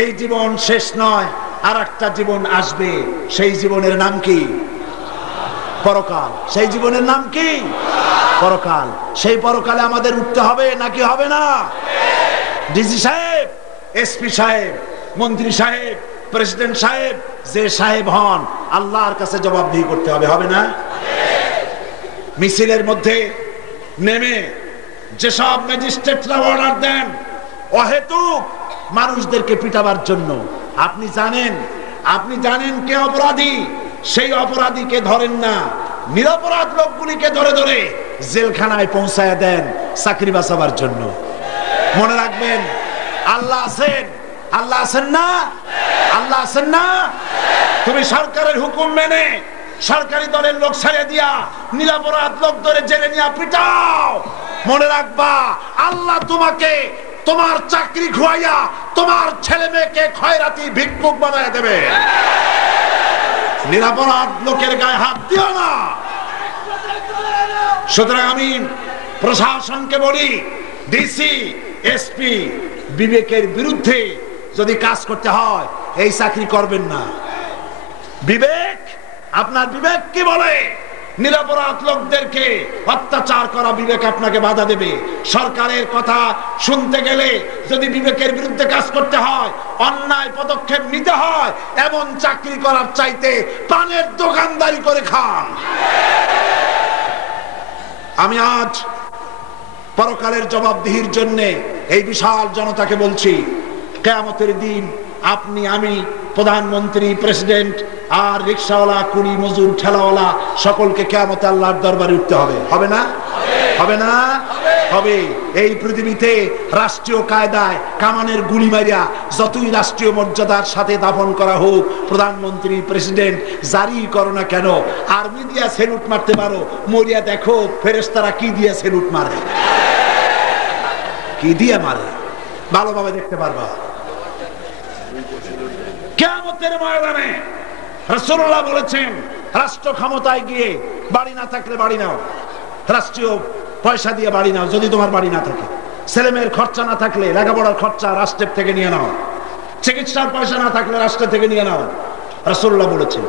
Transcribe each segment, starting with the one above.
এই জীবন শেষ নয়, আর একটা জীবন আসবে। সেই জীবনের নাম কি? পরকাল। সেই জীবনের নাম কি? পরকাল। সেই পরকালে আমাদের উঠতে হবে নাকি হবে না? ডিসি সাহেব, এসপি সাহেব, মন্ত্রী সাহেব, প্রেসিডেন্ট সাহেব, যে সাহেব হন, আল্লাহর কাছে জবাবদিহি করতে হবে, হবে না? মিছিলের মধ্যে নেমে যেসব ম্যাজিস্ট্রেটরা অর্ডার দেন অহেতুক মানুষদেরকে পিটাবার জন্য, আপনি জানেন কে অপরাধী, সেই অপরাধীকে ধরেন না, নিরপরাধ লোকগুলিকে ধরে ধরে জেলখানায় পৌঁছায় দেন চাকরি বাঁচাবার জন্য। মনে রাখবেন, আল্লাহ আছেন, আল্লাহ আছেন না? আল্লাহ আছেন না? তুমি সরকারের হুকুম মেনে সরকারি দলের লোক ছেড়ে দিয়া নিরপরাধ লোক ধরে জেলে নিয়ে পিটাও, মনে রাখবা আল্লাহ তোমাকে তোমার চাকরি খুয়াইয়া তোমার ছেলে মেয়েকে খয়রাতি ভিক্ষুক বানায় দেবে। নিরপরাধ লোকের গায়ে হাত দিও না। সুতরাং আমি প্রশাসনকে বলি, ডিসি, এসপি, বিবেকের বিরুদ্ধে যদি কাজ করতে হয় এই চাকরি করবেন না। বিবেক, আপনার বিবেক কি বলে? নিরপরাধ লোকদেরকে অত্যাচার করা বিবেক আপনাকে বাধা দেবে। সরকারের কথা শুনতে গেলে যদি বিবেকের বিরুদ্ধে কাজ করতে হয়, অন্যায় পদক্ষেপ নিতে হয়, এমন চাকরি করার চাইতে পানের দোকানদারি করে খান। আমি আজ পরকালের জবাবদিহির জন্য এই বিশাল জনতাকে বলছি, কিয়ামতের দিন আপনি, আমি, প্রধানমন্ত্রী, প্রেসিডেন্ট আর রিকশাওয়ালা, কুলি মজুর, ঠেলাওয়ালা সকলকে কিয়ামতে আল্লাহর দরবারে উঠতে হবে, হবে না? হবে না? হবে। এই পৃথিবীতে রাষ্ট্রীয় কায়দায় কামানের গুলি মারিয়া যতই রাষ্ট্রীয় মর্যাদার সাথে দাফন করা হোক, প্রধানমন্ত্রী, প্রেসিডেন্ট জারি করো না কেন, আর্মি দিয়া সেলুট মারতে পারো, মরিয়া দেখো ফেরেশতারা কি দিয়ে সেলুট মারে, কি দিয়ে মারে, ভালোভাবে দেখতে পারবা। কিয়ামতের ময়দানে রাসূলুল্লাহ বলেছেন, রাষ্ট্র ক্ষমতায় গিয়ে বাড়ি না থাকলে বাড়ি নাও, রাষ্ট্রীয় পয়সা দিয়ে বাড়ি নাও যদি তোমার বাড়ি না থাকে, ছেলেমেয়ের খরচা না থাকলে লেখাপড়ার খরচা রাষ্ট্রের থেকে নিয়ে নাও, চিকিৎসার পয়সা না থাকলে রাষ্ট্র থেকে নিয়ে নাও। রাসূলুল্লাহ বলেছেন,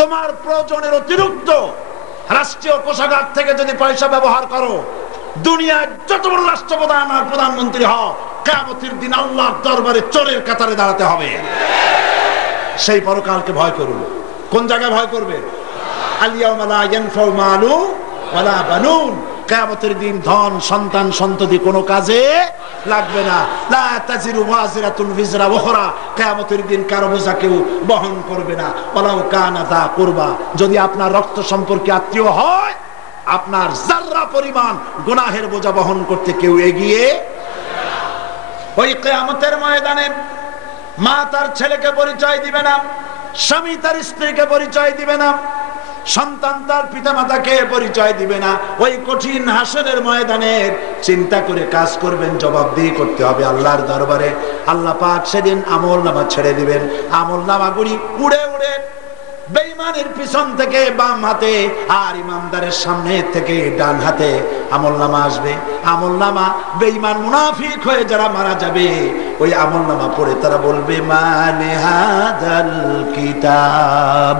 তোমার প্রয়োজনের অতিরিক্ত রাষ্ট্রীয় কোষাগার থেকে যদি পয়সা ব্যবহার করো, দুনিয়ার যত বড় রাষ্ট্রপ্রধান আর প্রধানমন্ত্রী হও, কিয়ামতের দিন আল্লাহর দরবারে চোরের কাতারে দাঁড়াতে হবে। সেই পরকালকে ভয় করুন। কোন জায়গায় ভয় করবে? আল ইয়াউমা লা ইয়ানফাউ মালু ওয়ালা বানুন, কিয়ামতের দিন ধন, সন্তান, সন্ততি কোনো কাজে লাগবে না। লা তাজিরু ওয়াজিরাতুন বিজরা উখরা, কিয়ামতের দিন কারো বোঝা কেউ বহন করবে না। ওয়ালাউ কানা যা কুরবা, যদি আপনার রক্ত সম্পর্কে আত্মীয় হয়, আপনার যাররা পরিমাণ গুনাহের বোঝা বহন করতে কেউ এগিয়ে। ওই কিয়ামতের ময়দানে মা তার ছেলেকে পরিচয় দিবে না, স্বামী তার স্ত্রীকে পরিচয় দিবে না, সন্তান তার পিতামাতাকে পরিচয় দিবে না। ওই কঠিন হাসরের ময়দানের চিন্তা করে কাজ করবেন, জবাবদিহি করতে হবে আল্লাহর দরবারে। আল্লাহ পাক সেদিন আমলনামা ছেড়ে দিবেন, আমলনামাগুলি উড়ে উড়ে বেঈমানের পিছন থেকে বাম হাতে আর ইমানদারের সামনে থেকে ডান হাতে আমলনামা আসবে। আমলনামা বেঈমান মুনাফিক হয়ে যারা মারা যাবে, ওই আমলনামা পড়ে তারা বলবে, মানে হাদাল কিতাব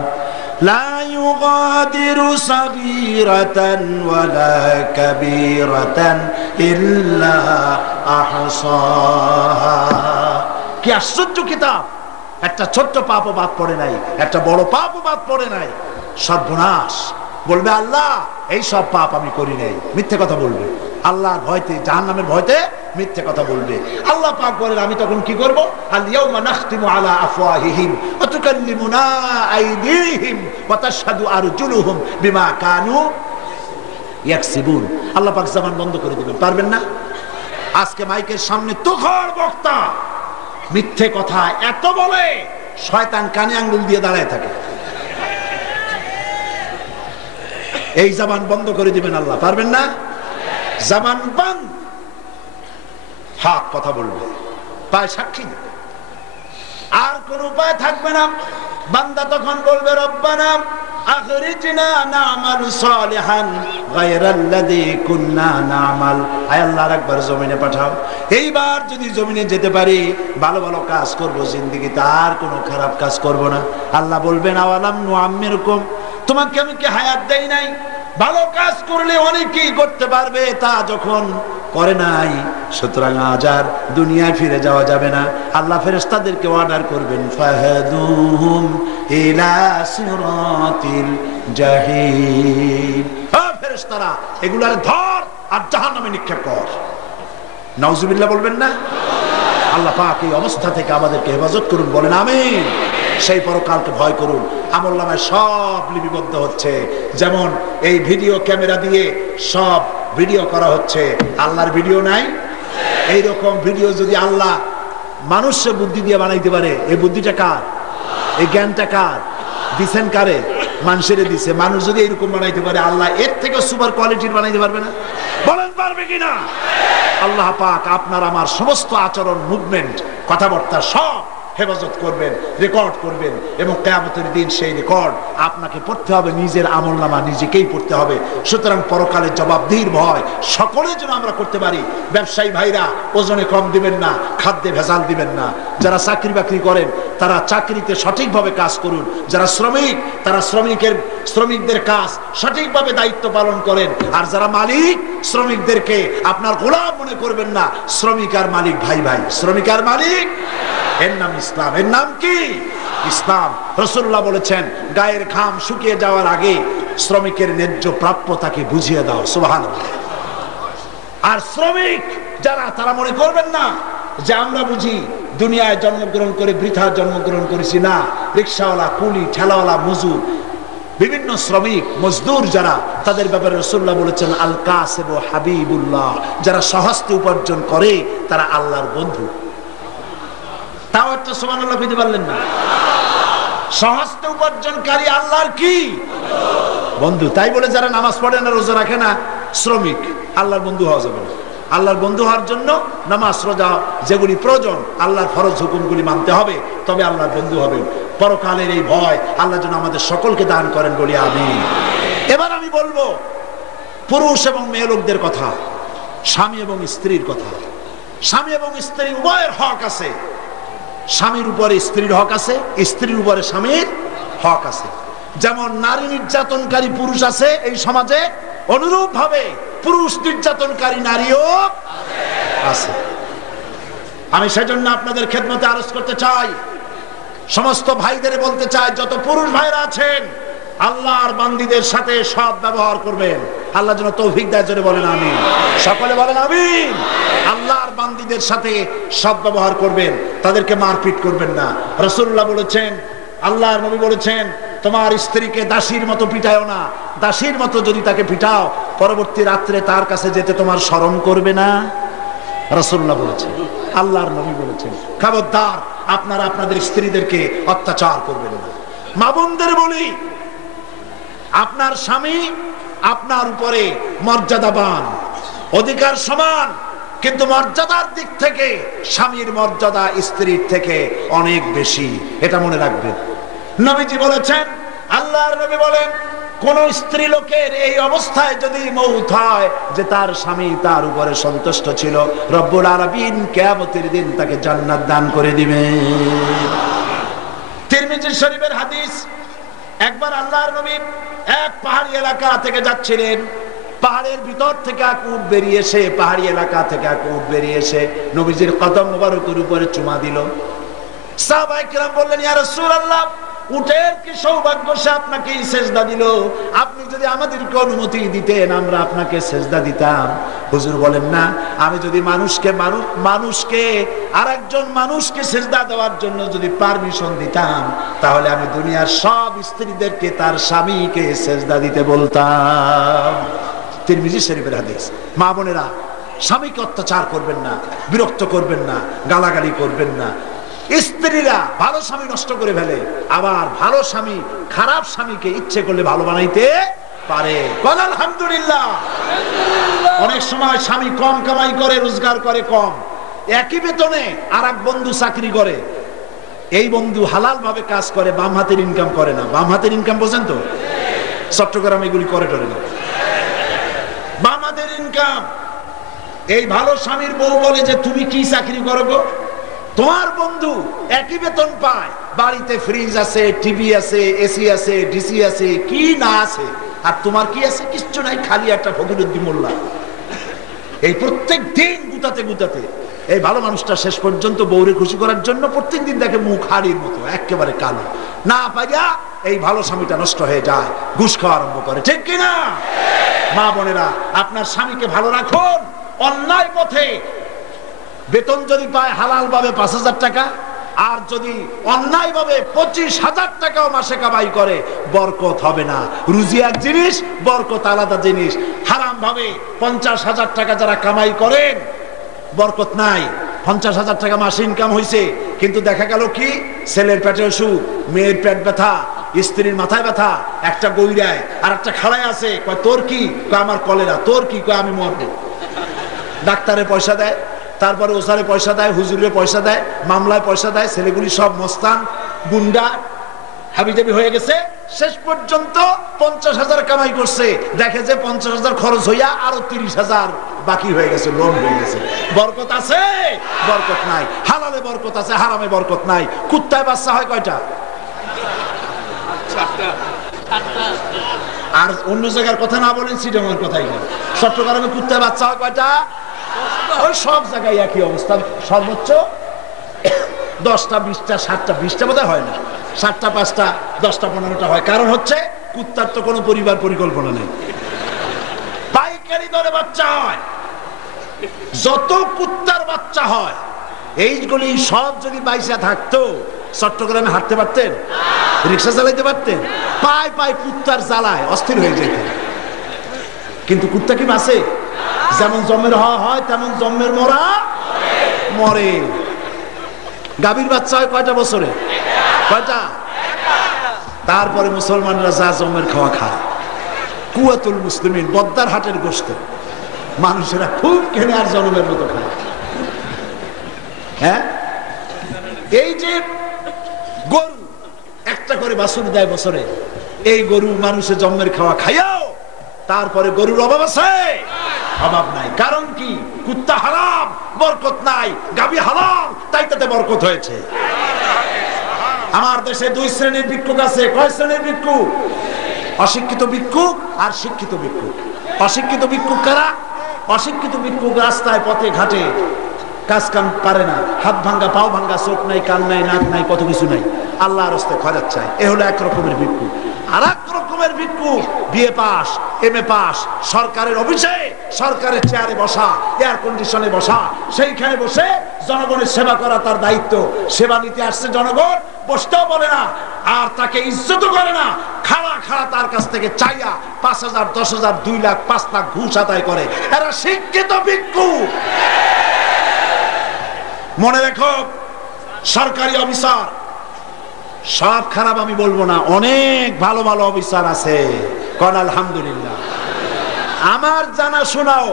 লা ইউগাদিরু সাগীরাতান ওয়ালা কাবীরাতান ইল্লা আহসাহা। কি আশ্চর্য কিতাব! একটা ছোট্ট পাপও বাদ পড়ে নাই, একটা বড় পাপও বাদ পড়ে নাই। সর্বনাশ! বলবে আল্লাহ এই সব পাপ আমি করি নাই, মিথ্যে কথা বলবে। আল্লাহর ভয়তে, জাহান্নামের ভয়তে মিথ্যে কথা বলবে। আল্লাহ পাক বলেন, আমি তখন কি করব? আল ইয়াউমা নাখতিমু আলা আফওয়াহিহিম ওয়া তুকাল্লিমুনা আইদিহিম ওয়া তাশহাদু আরজুলুহুম বিমা কানু ইয়াকসিবুন। আল্লাহ পাক জবান বন্ধ করে দিবেন, পারবেন না? আজকে মাইকের সামনে তুখর বক্তা মিথ্যে কথা এত বলে, শয়তান কানে আঙ্গুল দিয়ে দাঁড়ায় থাকে। এই জবান বন্ধ করে দিবেন আল্লাহ, পারবেন না? জবান বন্ধ, হাত কথা বলবে, পায় সাক্ষী দেবে, আর কোন উপায় থাকবে না। বান্দা তখন বলবে, রব্বানা আখরিজনা না'মালু সালিহান গায়রাল্লাযী কুননা না'মাল। আয় আল্লাহ একবার জমিনে পাঠাও, এইবার যদি জমিনে যেতে পারি ভালো ভালো কাজ করব, জিন্দেগিতে আর কোনো খারাপ কাজ করব না। আল্লাহ বলবেন আওয়ালাম নুআম্মিরকুম, তোমাকে আমি কি হায়াত দেই নাই? ভালো কাজ করলে অনেকেই করতে পারবে, তা যখন করে নাই, সুতরাং আজ আর দুনিয়ায় ফিরে যাওয়া যাবে না। আল্লাহ ফেরেশতাদেরকে অর্ডার করবেন ফাহাদুহুম ইলা সিরাতিল জাহিম। ফেরেশতারা এগুলার ধর আর জাহান্নামে নিক্ষেপ কর। নাউজুবিল্লাহ বলবেন না? আল্লাহ পাক এই অবস্থা থেকে আমাদেরকে হেফাজত করুন, বলেন আমিন। সেই পরকালকে ভয় করুন। আমলনামায় সব লিপিবদ্ধ হচ্ছে, যেমন এই ভিডিও ক্যামেরা দিয়ে সব ভিডিও করা হচ্ছে। আল্লাহর ভিডিও নাই? এইরকম ভিডিও যদি আল্লাহ মানুষের বুদ্ধি দিয়ে বানাইতে পারে, এই বুদ্ধিটা কার? এই জ্ঞানটা কার? দিছেন কারে? মানুষের দিছে। মানুষ যদি এরকম বানাইতে পারে, আল্লাহ এর থেকে সুপার কোয়ালিটির বানাইতে পারবে না? বলেন পারবে কিনা? আল্লাহ পাক আপনার আমার সমস্ত আচরণ, মুভমেন্ট, কথাবার্তা সব হেফাজত করবেন, রেকর্ড করবেন, এবং কিয়ামতের দিন সেই রেকর্ড আপনাকে পড়তে হবে, নিজের আমলনামা নিজেকেই পড়তে হবে। সুতরাং পরকালের জবাবদিহির ভয় সকলে যেন আমরা করতে পারি। ব্যবসায়ী ভাইরা ওজনে কম দিবেন না, খাদ্যে ভেজাল দিবেন না। যারা চাকরি বাকরি করেন তারা চাকরিতে সঠিকভাবে কাজ করুন। যারা শ্রমিক তারা শ্রমিকদের কাজ সঠিকভাবে দায়িত্ব পালন করেন। আর যারা মালিক, শ্রমিকদেরকে আপনার গোলাম মনে করবেন না। শ্রমিক আর মালিক ভাই ভাই, শ্রমিক আর মালিক, এর নাম ইসলাম। এর নাম কি? ইসলাম। রাসূলুল্লাহ বলেছেন গায়ের ঘাম শুকিয়ে যাওয়ার আগে শ্রমিকের ন্যায্য প্রাপ্য তাকে বুঝিয়ে দাও। সুবহানাল্লাহ। আর শ্রমিক যারা, তারা মনে করবেন না যে আমরা বুঝি দুনিয়ায় জন্মগ্রহণ করে বৃথা জন্মগ্রহণ করেছি। না, রিকশাওয়ালা, কুলি, ঠেলাওয়ালা, মজুর, বিভিন্ন শ্রমিক মজদুর যারা, তাদের ব্যাপারে রাসূলুল্লাহ বলেছেন আল কাসিব হাবিবুল্লাহ। যারা সহস্তে উপার্জন করে তারা আল্লাহর বন্ধু। তাও একটা সুবহানাল্লাহ কইতে পারলেন না? সহস্তে উপার্জনকারী আল্লাহর কি বন্ধু। তাই বলে যারা নামাজ পড়ে না, রোজা রাখে না, শ্রমিক, আল্লাহর বন্ধু হওয়া যাবে না। আল্লাহর বন্ধু হওয়ার জন্য নামাজ, রোজা যেগুলি প্রয়োজন, আল্লাহর ফরজ হুকুমগুলি মানতে হবে, তবে আল্লাহর বন্ধু হবে। পরকালের এই ভয় আল্লাহ যেন আমাদের সকলকে দান করেন, বলি আমিন। এবার আমি বলবো পুরুষ এবং মেয়ে লোকদের কথা, স্বামী এবং স্ত্রীর কথা। স্বামী এবং স্ত্রী উভয়ের হক আছে। স্বামীর উপরে স্ত্রীর হক আছে, স্ত্রীর উপরে স্বামীর হক আছে। যেমন নারী নির্যাতনকারী পুরুষ আছে এই সমাজে, অনুরূপ ভাবে পুরুষ নির্যাতনকারী নারীও আছে। আমি সেজন্য আপনাদের খেদমতে আরজ করতে চাই, সমস্ত ভাইদের বলতে চাই, যত পুরুষ ভাইরা আছেন আল্লাহর বান্দীদের সাথে সৎ ব্যবহার করবেন। আল্লাহ যেন তৌফিক দেয়, জোরে বলেন আমিন। সকলে বলেন আমিন। আল্লাহর বান্দীদের সাথে সৎ ব্যবহার করবেন, তাদেরকে মারপিট করবেন না। রাসূলুল্লাহ বলেছেন, আল্লাহর নবী বলেছেন, তোমার স্ত্রীকে দাসীর মতো পিটাও না। দাসীর মতো যদি তাকে পিটাও, পরবর্তী রাত্রে তার কাছে যেতে তোমার শরম করবে না। রাসূলুল্লাহ বলেছেন, আল্লাহর নবী বলেছেন, খবরদার আপনারা আপনাদের স্ত্রীদেরকে অত্যাচার করবেন না। মা বোনদের বলি, আপনার স্বামী আপনার উপরে মর্যাদাবান, অধিকার সমান, কিন্তু মর্যাদার দিক থেকে স্বামীর মর্যাদা স্ত্রীর থেকে অনেক বেশি, এটা মনে রাখবেন। নবীজি বলেছেন, আল্লাহর নবী বলেন, কোন স্ত্রী লোকের এই অবস্থায় যদি মউত হয় যে তার স্বামী তার উপরে সন্তুষ্ট ছিল, রব্বুল আলামিন কিয়ামতের দিন তাকে জান্নাত দান করে দিবেন। তিরমিজি শরীফের হাদিস, একবার আল্লাহর নবী এক পাহাড়ি এলাকা থেকে যাচ্ছিলেন। পাহাড়ের ভিতর থেকে এক উট বেরিয়ে এসে, পাহাড়ি এলাকা থেকে এক উট বেরিয়ে এসে নবীজির কদম মোবারকের উপরে চুমা দিল। সাহাবায়ে কেরাম বললেন, ইয়া রাসূলুল্লাহ, উটের কি সৌভাগ্য সে আপনাকে সেজদা দিল। আপনি যদি আমাদেরকে অনুমতি দিতেন আমরা আপনাকে সেজদা দিতাম। হুজুর বলেন, না, আমি যদি মানুষকে আরেকজন মানুষকে সেজদা দেওয়ার জন্য যদি পারমিশন দিতাম, তাহলে আমি দুনিয়ার সব স্ত্রীদেরকে তার স্বামীকে সেজদা দিতে বলতাম। তিরমিজি শরীফের হাদিস। মা বোনেরা, স্বামীকে অত্যাচার করবেন না, বিরক্ত করবেন না, গালাগালি করবেন না। স্ত্রীরা ভালো স্বামী নষ্ট করে ফেলে, আবার ভালো স্বামী খারাপ স্বামীকে ইচ্ছে করলে ভালো বানাইতে পারে। বল আলহামদুলিল্লাহ। অনেক সময় স্বামী কম কামাই করে, রোজগার করে কম, একই বেতনে আর এক বন্ধু চাকরি করে। এই বন্ধু হালাল ভাবে কাজ করে, বাম হাতের ইনকাম করে না। বাম হাতের ইনকাম বোঝেন তো? চট্টগ্রাম এগুলি করে টরে না। আমাদের ইনকাম, এই ভালো স্বামীর বউ বলে যে তুমি কি চাকরি করো গো? তোমার বন্ধু একই বেতন পায়, বাড়িতে ফ্রিজ আছে, টিভি আছে, এসি আছে, ডিসি আছে, কি না আছে, আর তোমার কি আছে? কিচ্ছু নাই, খালি একটা ফকিরউদ্দিন মোল্লা। এই প্রত্যেক দিন গুতাতে গুতাতে এই ভালো মানুষটা শেষ পর্যন্ত বউরে খুশি করার জন্য প্রত্যেক দিন দেখে মুখ হাড়ির মতো একেবারে কালো, না পাইয়া এই ভালো স্বামীটা নষ্ট হয়ে যায়, ঘুষ খাওয়া আরম্ভ করে। ঠিক কিনা? মা বোনেরা, আপনার স্বামীকে ভালো রাখুন। অন্যায় পথে বেতন যদি পায় হালাল ভাবে 5,000 টাকা, আর যদি অন্যায় ভাবে 25,000 টাকাও মাসে কামাই করে, বরকত হবে না। রুজি এক জিনিস, বরকত আলাদা জিনিস। হারাম ভাবে 50,000 টাকা যারা কামাই করেন, বরকত নাই। 50,000 টাকা মাসে ইনকাম হয়েছে, কিন্তু দেখা গেল কি ছেলের পেটে অসুখ, মেয়ের পেট ব্যথা, স্ত্রীর মাথায় ব্যথা, একটা গইরায় আর একটা খাড়ায় আছে, কয় তোর কি? কয় আমার কলেরা। তোর কি? কয় আমি মরবো। ডাক্তারে পয়সা দেয়, তারপরে ওসারে পয়সা দেয়, হুজুরে পয়সা দেয়, মামলায় পয়সা দেয়, ছেলেগুলি সব মস্তান গুন্ডা হাবিজাবি হয়ে গেছে। শেষ পর্যন্ত 50,000 কামাই করছে, দেখে যে 50,000 খরচ হইয়া আরো 30,000 বাকি হয়ে গেছে, লোন হয়ে গেছে। বরকত আছে? বরকত নাই। হালালে বরকত আছে, হারামে বরকত নাই। কুত্তায় বাচ্চা হয় কয়টা? আর অন্য জায়গার কথা না বলেন, সিডামের কথাই বলেন। চট্টগ্রামে কুত্তায় বাচ্চা হয় কয়টা? ওই সব জায়গায় একই অবস্থা। সর্বোচ্চ 10টা, 20টা, 7টা, 20টা বোধহয় হয় না, 7টা, 5টা, 10টা, 15টা হয়। কারণ হচ্ছে কুত্তার তো কোনো পরিবার পরিকল্পনা নেই, পাইকারি দরে বাচ্চা হয়। যত কুত্তার বাচ্চা হয়, এইগুলি সব যদি বাইসা থাকতো, চট্টগ্রামে হাঁটতে পারতেন? রিক্সা চালাইতে পারতেন? পায় পায় কুত্তার জ্বালায় অস্থির হয়ে যেতেন। কিন্তু কুত্তা কি বাঁচে? যেমন জন্মের হওয়া হয় তেমন জন্মের মরা মরে। গাভীর বাচ্চা হয় কয়টা বছরে? কয়টা? তারপরে মুসলমানরা যা জন্মের খাওয়া খায়, কুয়াতুল মুসলিমিন, বদ্দার হাটের গোশত মানুষেরা খুব কেনে আর জন্মের মতো খায়। হ্যাঁ, এই যে গরু একটা করে বাছুর দেয় বছরে, এই গরু মানুষের জন্মের খাওয়া খাইয়াও তারপরে গরুর অভাব আছে? অভাব নাই। কারণ কি? কুত্তা হারাম, বরকত নাই। গাভী হালাল, তাই তাতে বরকত হয়েছে। আমার দেশে 2 শ্রেণীর ভিক্ষুক আছে। কয় শ্রেণীর ভিক্ষুক? অশিক্ষিত ভিক্ষুক আর শিক্ষিত ভিক্ষুক। অশিক্ষিত ভিক্ষুক কারা? অশিক্ষিত ভিক্ষুক রাস্তায় পথে ঘাটে কাজ কাম পারে না, হাত ভাঙ্গা, পাও ভাঙ্গা, চোখ নাই, কান নাই, নাক নাই, কত কিছু নাই, আল্লাহর রাস্তায় খয়রাত চায়। এ হলো এক রকমের ভিক্ষুক। আর এক রকমের ভিক্ষুক বিএ পাস, এমএ পাস, সরকারের অফিসে, সরকারের চেয়ারে বসা, এয়ার কন্ডিশনে বসা, সেইখানে বসে জনগণের সেবা করা তার দায়িত্ব। সেবা নিতে আসছে জনগণ, বসতেও বলে না, আর তাকে ইজ্জত করে না। খাড়া খাড়া তার কাছ থেকে চাইয়া 5,000, 10,000, 2 লাখ, 5 লাখ ঘুষ আদায় করে। এরা শিক্ষিত ভিক্ষুক। মনে রেখো, সরকারি অফিসার সব খারাপ আমি বলবো না, অনেক ভালো ভালো অফিসার আছে। কোন আলহামদুলিল্লাহ। আমার জানা শোনাও,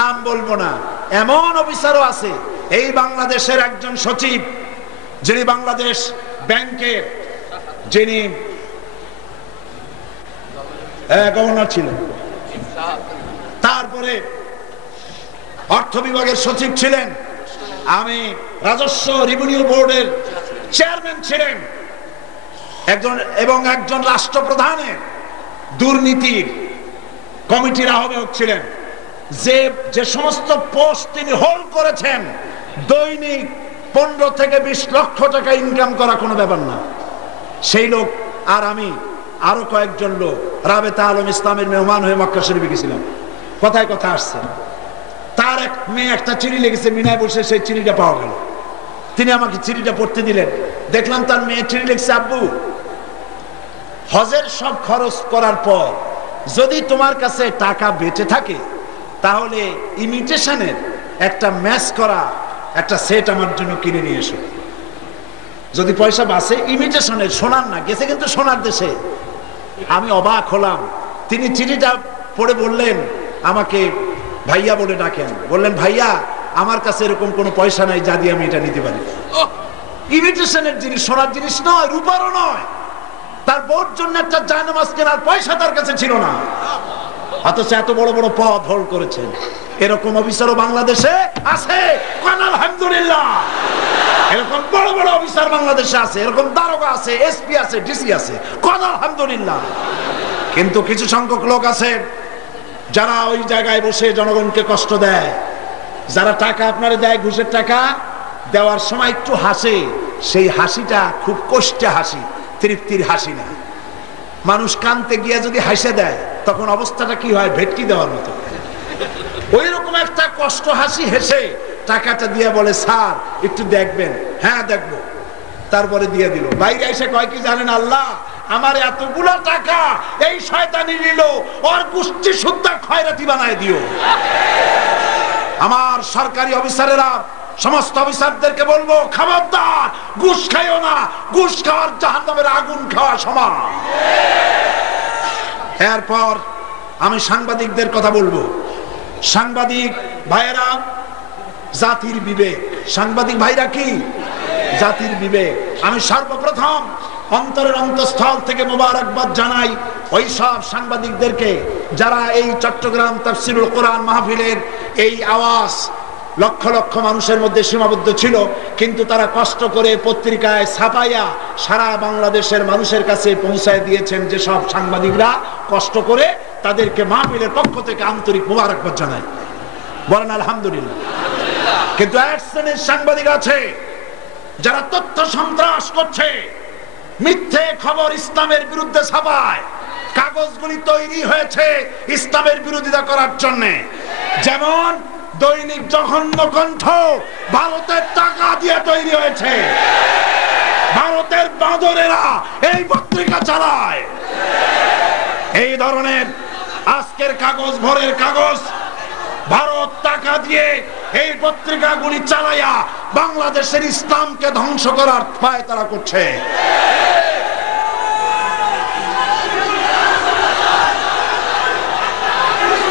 নাম বলবো না, এমন অফিসারও আছে। এই বাংলাদেশের একজন সচিব, যিনি বাংলাদেশ ব্যাংকের যিনি গভর্নর ছিলেন, তারপরে অর্থ বিভাগের সচিব ছিলেন, আমি রাজস্ব রেভিনিউ বোর্ডের চেয়ারম্যান ছিলেন একজন, এবং একজন রাষ্ট্রপ্রধানের দুর্নীতির কমিটির আহ্বায়ক ছিলেন। যে সমস্ত পোস্ট তিনি হোল্ড করেছেন, দৈনিক 15 থেকে 20 লক্ষ টাকা ইনকাম করা কোনো ব্যাপার না। সেই লোক আর আমি আরো কয়েকজন লোক রাবেতা আলম ইসলামের মেহমান হয়ে মক্কা শরীফে গেছিলাম। কথায় কথা আসছে, তার এক মেয়ে একটা চিঠি লিখেছে, মিনায় বসে সেই চিঠিটা পাওয়া গেল। তিনি আমাকে চিঠিটা পড়তে দিলেন। দেখলাম তার মেয়ে চিঠি লিখছে, আব্বু, হজের সব খরচ করার পর যদি তোমার কাছে টাকা বেঁচে থাকে, তাহলে ইমিটেশনের একটা ম্যাচ করা একটা সেট আমার জন্য কিনে নিয়ে এসো। যদি পয়সা বাঁচে, ইমিটেশনের, সোনার না, গেছে কিন্তু সোনার দেশে। আমি অবাক হলাম। তিনি চিঠিটা পড়ে বললেন, আমাকে ভাইয়া বলে ডাকেন, বললেন, ভাইয়া, আমার কাছে এরকম কোনো পয়সা নাই যা দিয়ে আমি এটা নিতে পারি। ইমিটেশনের জিনিস, সোনার জিনিস নয়, রূপারও নয়। তার বোর জন্য একটা জায়নামাজ কেনার পয়সা তার কাছে ছিল না, অথচ এত বড় বড় পদ হোল্ড করেছেন। এরকম অফিসারও বাংলাদেশে আছে, আলহামদুলিল্লাহ। এরকম বড় বড় অফিসার বাংলাদেশে আছে, এরকম দারোগা আছে, এসপি আছে, ডিসি আছে, আলহামদুলিল্লাহ। কিন্তু কিছু সংখ্যক লোক আছে যারা ওই জায়গায় বসে জনগণকে কষ্ট দেয়। যারা টাকা আপনারা দেয়, ঘুষের টাকা দেওয়ার সময় একটু হাসে, সেই হাসিটা খুব কষ্টে হাসি, তৃপ্তির হাসি না। মানুষ কানতে গিয়ে যদি হাসে দেয় তখন অবস্থাটা কি হয়? ভেটকি দেওয়ার মতো। ওই রকম একটা কষ্ট হাসি হেসে টাকাটা দিয়ে বলে, স্যার একটু দেখবেন। হ্যাঁ দেখবো। তারপরে দিয়ে দিল। বাইরে এসে কয় কি জানেন, আল্লাহ আমার এতগুলা টাকা এই শয়তানি নিল, ওর গোষ্ঠী সুদ্ধা খয়রাতি বানায় দিও। আমার সরকারি অফিসারেরা সমস্ত অফিসারদেরকে বলবো, খবরদার ঘুষ খাইও না, ঘুষ খাওয়ার জাহান্নামের আগুন খাওয়া সমান। এরপর আমি সাংবাদিকদের কথা বলবো। সাংবাদিক ভাইয়েরা জাতির বিবেক। সাংবাদিক ভাইরা কি? জাতির বিবেক। আমি সর্বপ্রথম অন্তরের অন্তঃস্থল থেকে মোবারকবাদ জানাই ওই সব সাংবাদিকদেরকে যারা এই চট্টগ্রাম তাফসীরুল কোরআন মাহফিলের এই আওয়াজ লক্ষ লক্ষ মানুষের মধ্যে সীমাবদ্ধ ছিল, কিন্তু তারা কষ্ট করে পত্রিকায় ছাপাইয়া সারা বাংলাদেশের মানুষের কাছে পৌঁছায় দিয়েছেন। যে সব সাংবাদিকরা কষ্ট করে, তাদেরকে মাহফিলের পক্ষ থেকে আন্তরিক মোবারকবাদ জানাই। বলেন আলহামদুলিল্লাহ। কিন্তু এক শ্রেণীর সাংবাদিক আছে যারা তথ্য সন্ত্রাস করছে, মিথ্যে খবর ইসলামের বিরুদ্ধে ছাপায়। কাগজগুলি তৈরি হয়েছে ইসলামের বিরোধিতা করার জন্য। যেমন দৈনিক জঘন্য কণ্ঠ ভারতের টাকা দিয়ে তৈরি হয়েছে। ভারতের বাঁদরেরা এই পত্রিকা চালায়। এই ধরনের আজকের কাগজ, ভোরের কাগজ, ভারত টাকা দিয়ে এই পত্রিকাগুলি চালাইয়া বাংলাদেশের ইসলামকে ধ্বংস করার পায়তারা করছে।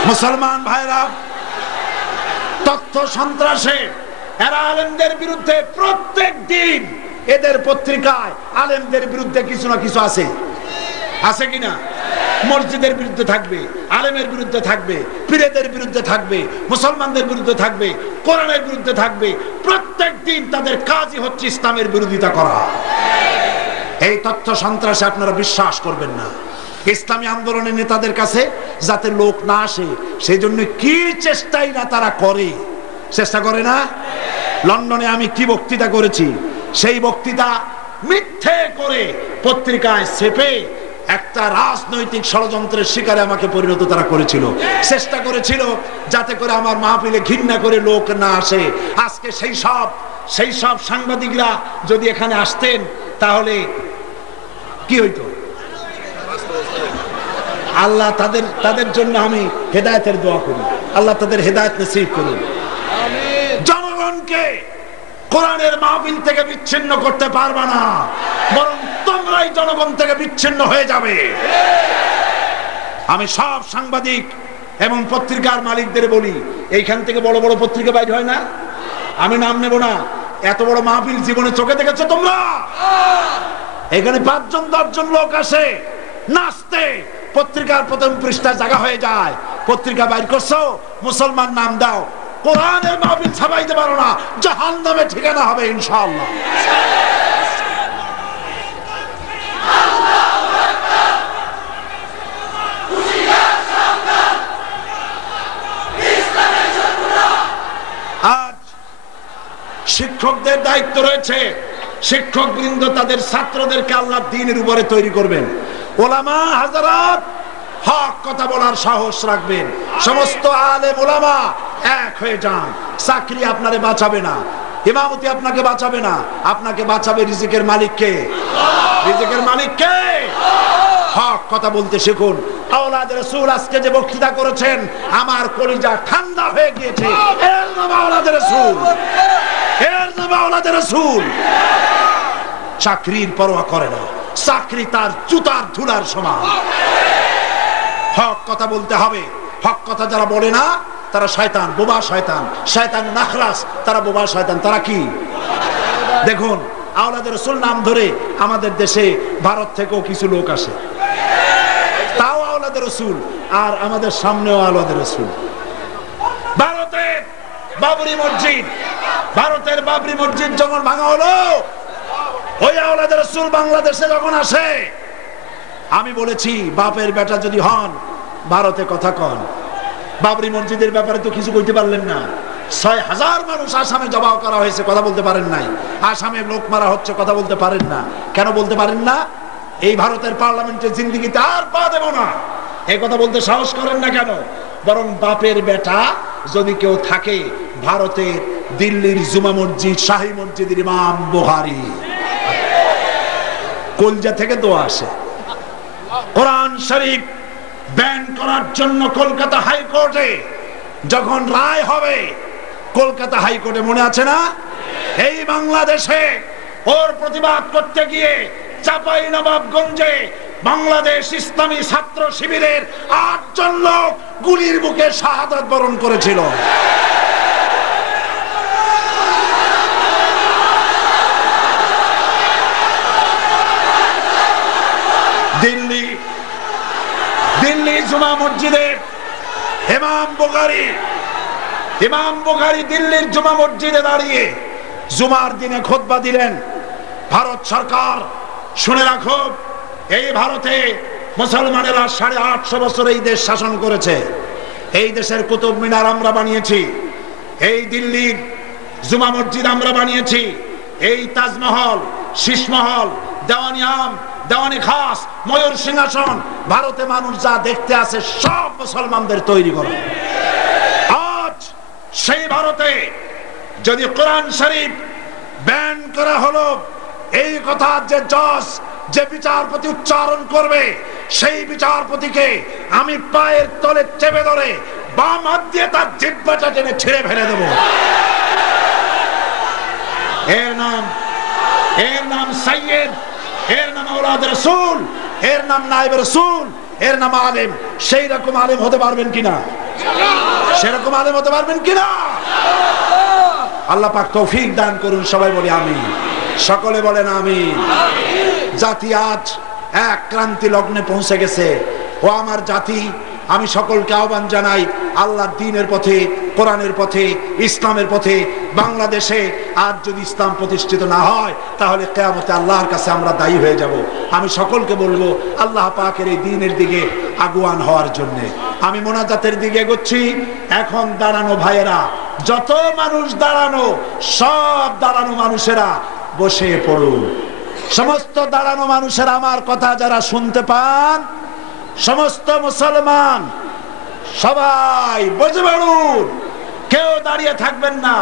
মুসলমান ভাইরা, তথ্য সন্ত্রাসে এরা আলেমদের বিরুদ্ধে প্রত্যেক দিন এদের পত্রিকায় আলেমদের বিরুদ্ধে কিছু না কিছু আছে। আছে কিনা? মসজিদের বিরুদ্ধে থাকবে, আলেমের বিরুদ্ধে থাকবে, পীরেদের বিরুদ্ধে থাকবে, মুসলমানদের বিরুদ্ধে থাকবে, কোরআনের বিরুদ্ধে থাকবে। প্রত্যেক দিন তাদের কাজই হচ্ছে ইসলামের বিরোধিতা করা। এই তথ্য সন্ত্রাসে আপনারা বিশ্বাস করবেন না। ইসলামী আন্দোলনের নেতাদের কাছে যাতে লোক না আসে, সেই জন্য কি চেষ্টাই না তারা করে। চেষ্টা করে না? লন্ডনে আমি কি বক্তৃতা করেছি, সেই বক্তৃতা মিথ্যে করে পত্রিকায় ছেপে একটা রাজনৈতিক ষড়যন্ত্রের শিকারে আমাকে পরিণত তারা করেছিল। চেষ্টা করেছিল যাতে করে আমার মাহফিলে ঘৃণা করে লোক না আসে। আজকে সেই সব সাংবাদিকরা যদি এখানে আসতেন তাহলে কি হইতো? আল্লাহ তাদের জন্য আমি হেদায়েতের দোয়া করি। আল্লাহ তাদের হেদায়েত নসিব করুন। জনগণকে কোরআনের মাহফিল থেকে বিচ্ছিন্ন করতে পারবে না, বরং তোমরাই জনগণ থেকে বিচ্ছিন্ন হয়ে যাবে। আমি সব সাংবাদিক এবং পত্রিকার মালিকদের বলি, এইখান থেকে বড় বড় পত্রিকা বাইর হয় না, আমি নাম নেব না, এত বড় মাহফিল জীবনে চোখে দেখেছো তোমরা? এখানে 5 জন 10 জন লোক আসে নাচতে, পত্রিকার প্রথম পৃষ্ঠায় জায়গা হয়ে যায়। পত্রিকা বাইর করছো, মুসলমান নাম দাও, কোরআনের মাহফিল ছাপাইতে পারো না, জাহান্নামে ঠিকানা হবে ইনশাআল্লাহ। আজ শিক্ষকদের দায়িত্ব রয়েছে। শিক্ষক বৃন্দ তাদের ছাত্রদেরকে আল্লাহর দ্বীনের উপরে তৈরি করবেন। ওলামা হাজারাত হক কথা বলার সাহস রাখবেন। সমস্ত আলেম ওলামা এক হয়ে যান। চাকরি আপনারে বাঁচাবে না, ইমামতি আপনাকে বাঁচাবে না, আপনাকে বাঁচাবে রিজিকের মালিককে। রিজিকের মালিককে হক কথা বলতে শিখুন। আওলাদ রাসূল আজকে যে বক্তৃতা করেছেন, আমার কলিজা ঠান্ডা হয়ে গিয়েছে। এর নাম আওলাদ রাসূল, এর নাম আওলাদ রাসূল। চাকরির পরোয়া করে না, চাকরি তার জুতার ধুলার সমান। হক কথা বলতে হবে। হক কথা যারা বলে না তারা শয়তান, বোবা শয়তান, শয়তান নাখলাস, তারা বোবা শয়তান। তারা কি? দেখুন আওলাদের রাসূল নাম ধরে আমাদের দেশে ভারত থেকেও কিছু লোক আসে, তাও আওলাদের রাসূল, আর আমাদের সামনেও আওলাদের রাসূল। ভারতের বাবরি মসজিদ যখন ভাঙা হলো, ওই আওলাদের রাসূল বাংলাদেশে যখন আসে, আমি বলেছি বাপের বেটা যদি হন ভারতে কথা কন। বাবরি মসজিদের ব্যাপারে তো কিছু বলতে পারলেন না। ৬,০০০ মানুষ আসামে জবাই করা হয়েছে, কথা বলতে পারেন নাই। আসামে লোক মারা হচ্ছে, কথা বলতে পারেন না। কেন বলতে পারেন না? এই ভারতের পার্লামেন্টের জিন্দেগিতে আর পা দেব না, এই কথা বলতে সাহস করেন না কেন? বরং বাপের বেটা যদি কেউ থাকে, ভারতের দিল্লির জুমা মসজিদ, শাহী মসজিদের ইমাম বুখারী, কলজা থেকে দোয়া আসে। কোরআন শরীফ ব্যান করার জন্য কলকাতা হাইকোর্টে যখন রায় হবে, কলকাতা হাইকোর্টে মনে আছে না, এই বাংলাদেশে ওর প্রতিবাদ করতে গিয়ে চাঁপাইনবাবগঞ্জে বাংলাদেশ ইসলামী ছাত্র শিবিরের ৮ জন লোক গুলির মুখে শাহাদাত বরণ করেছিল। দিল্লি জুমা মসজিদে ইমাম বুখারী দিল্লির জুমা মসজিদে দাঁড়িয়ে জুমার দিনে খুতবা দিলেন। ভারত সরকার শুনে রাখো, এই ভারতে মুসলমানেরা ৮৫০ বছর এই দেশ শাসন করেছে। এই দেশের কুতুব মিনার আমরা বানিয়েছি, এই দিল্লির জুমা মসজিদ আমরা বানিয়েছি, এই তাজমহল, শীষমহল, দেওয়ানি আম, দেওয়ানি খাস, ময়ূর সিংহাসন, ভারতে মানুষ যা দেখতে আসে সব মুসলমানদের তৈরি করা। আজ সেই ভারতে যদি কোরআন শরীফ ব্যান করা হলো, এই কথা যে জজ, যে বিচারপতি উচ্চারণ করবে, সেই বিচারপতিকে আমি পায়ের তলে চেপে ধরে বাম হাত দিয়ে তার জিহ্বাটা টেনে ছিঁড়ে ফেলে দেব। এর নাম সাইয়েদ, এর নাম আওলাদ রাসূল, এর নাম নায়েব রাসূল, এর নাম আলেম। সেই রকম আলেম হতে পারবেন কিনা? সেরকম আলেম হতে পারবেন কিনা? আল্লাহ পাক তৌফিক দান করুন। সবাই বলি আমিন, সকলে বলেন আমিন। জাতি আজ এক ক্রান্তি লগ্নে পৌঁছে গেছে। ও আমার জাতি, আমি সকলকে আহ্বান জানাই আল্লাহর দ্বীনের পথে, কোরআনের পথে, ইসলামের পথে। বাংলাদেশে আজ যদি ইসলাম প্রতিষ্ঠিত না হয়, তাহলে কিয়ামতে আল্লাহর কাছে আমরা দায়ী হয়ে যাব। আমি সকলকে বলবো আল্লাহ পাকের এই দ্বীনের দিকে আগুয়ান হওয়ার জন্য। আমি মোনাজাতের দিকে এগোচ্ছি। এখন দাঁড়ানো ভাইয়েরা, যত মানুষ দাঁড়ানো, সব দাঁড়ানো মানুষেরা বসে পড়ুন। সমস্ত দাঁড়ানো মানুষেরা আমার কথা যারা শুনতে পান, সমস্ত মুসলমান সবাই বসে পড়ুন, কেউ দাঁড়িয়ে থাকবেন না।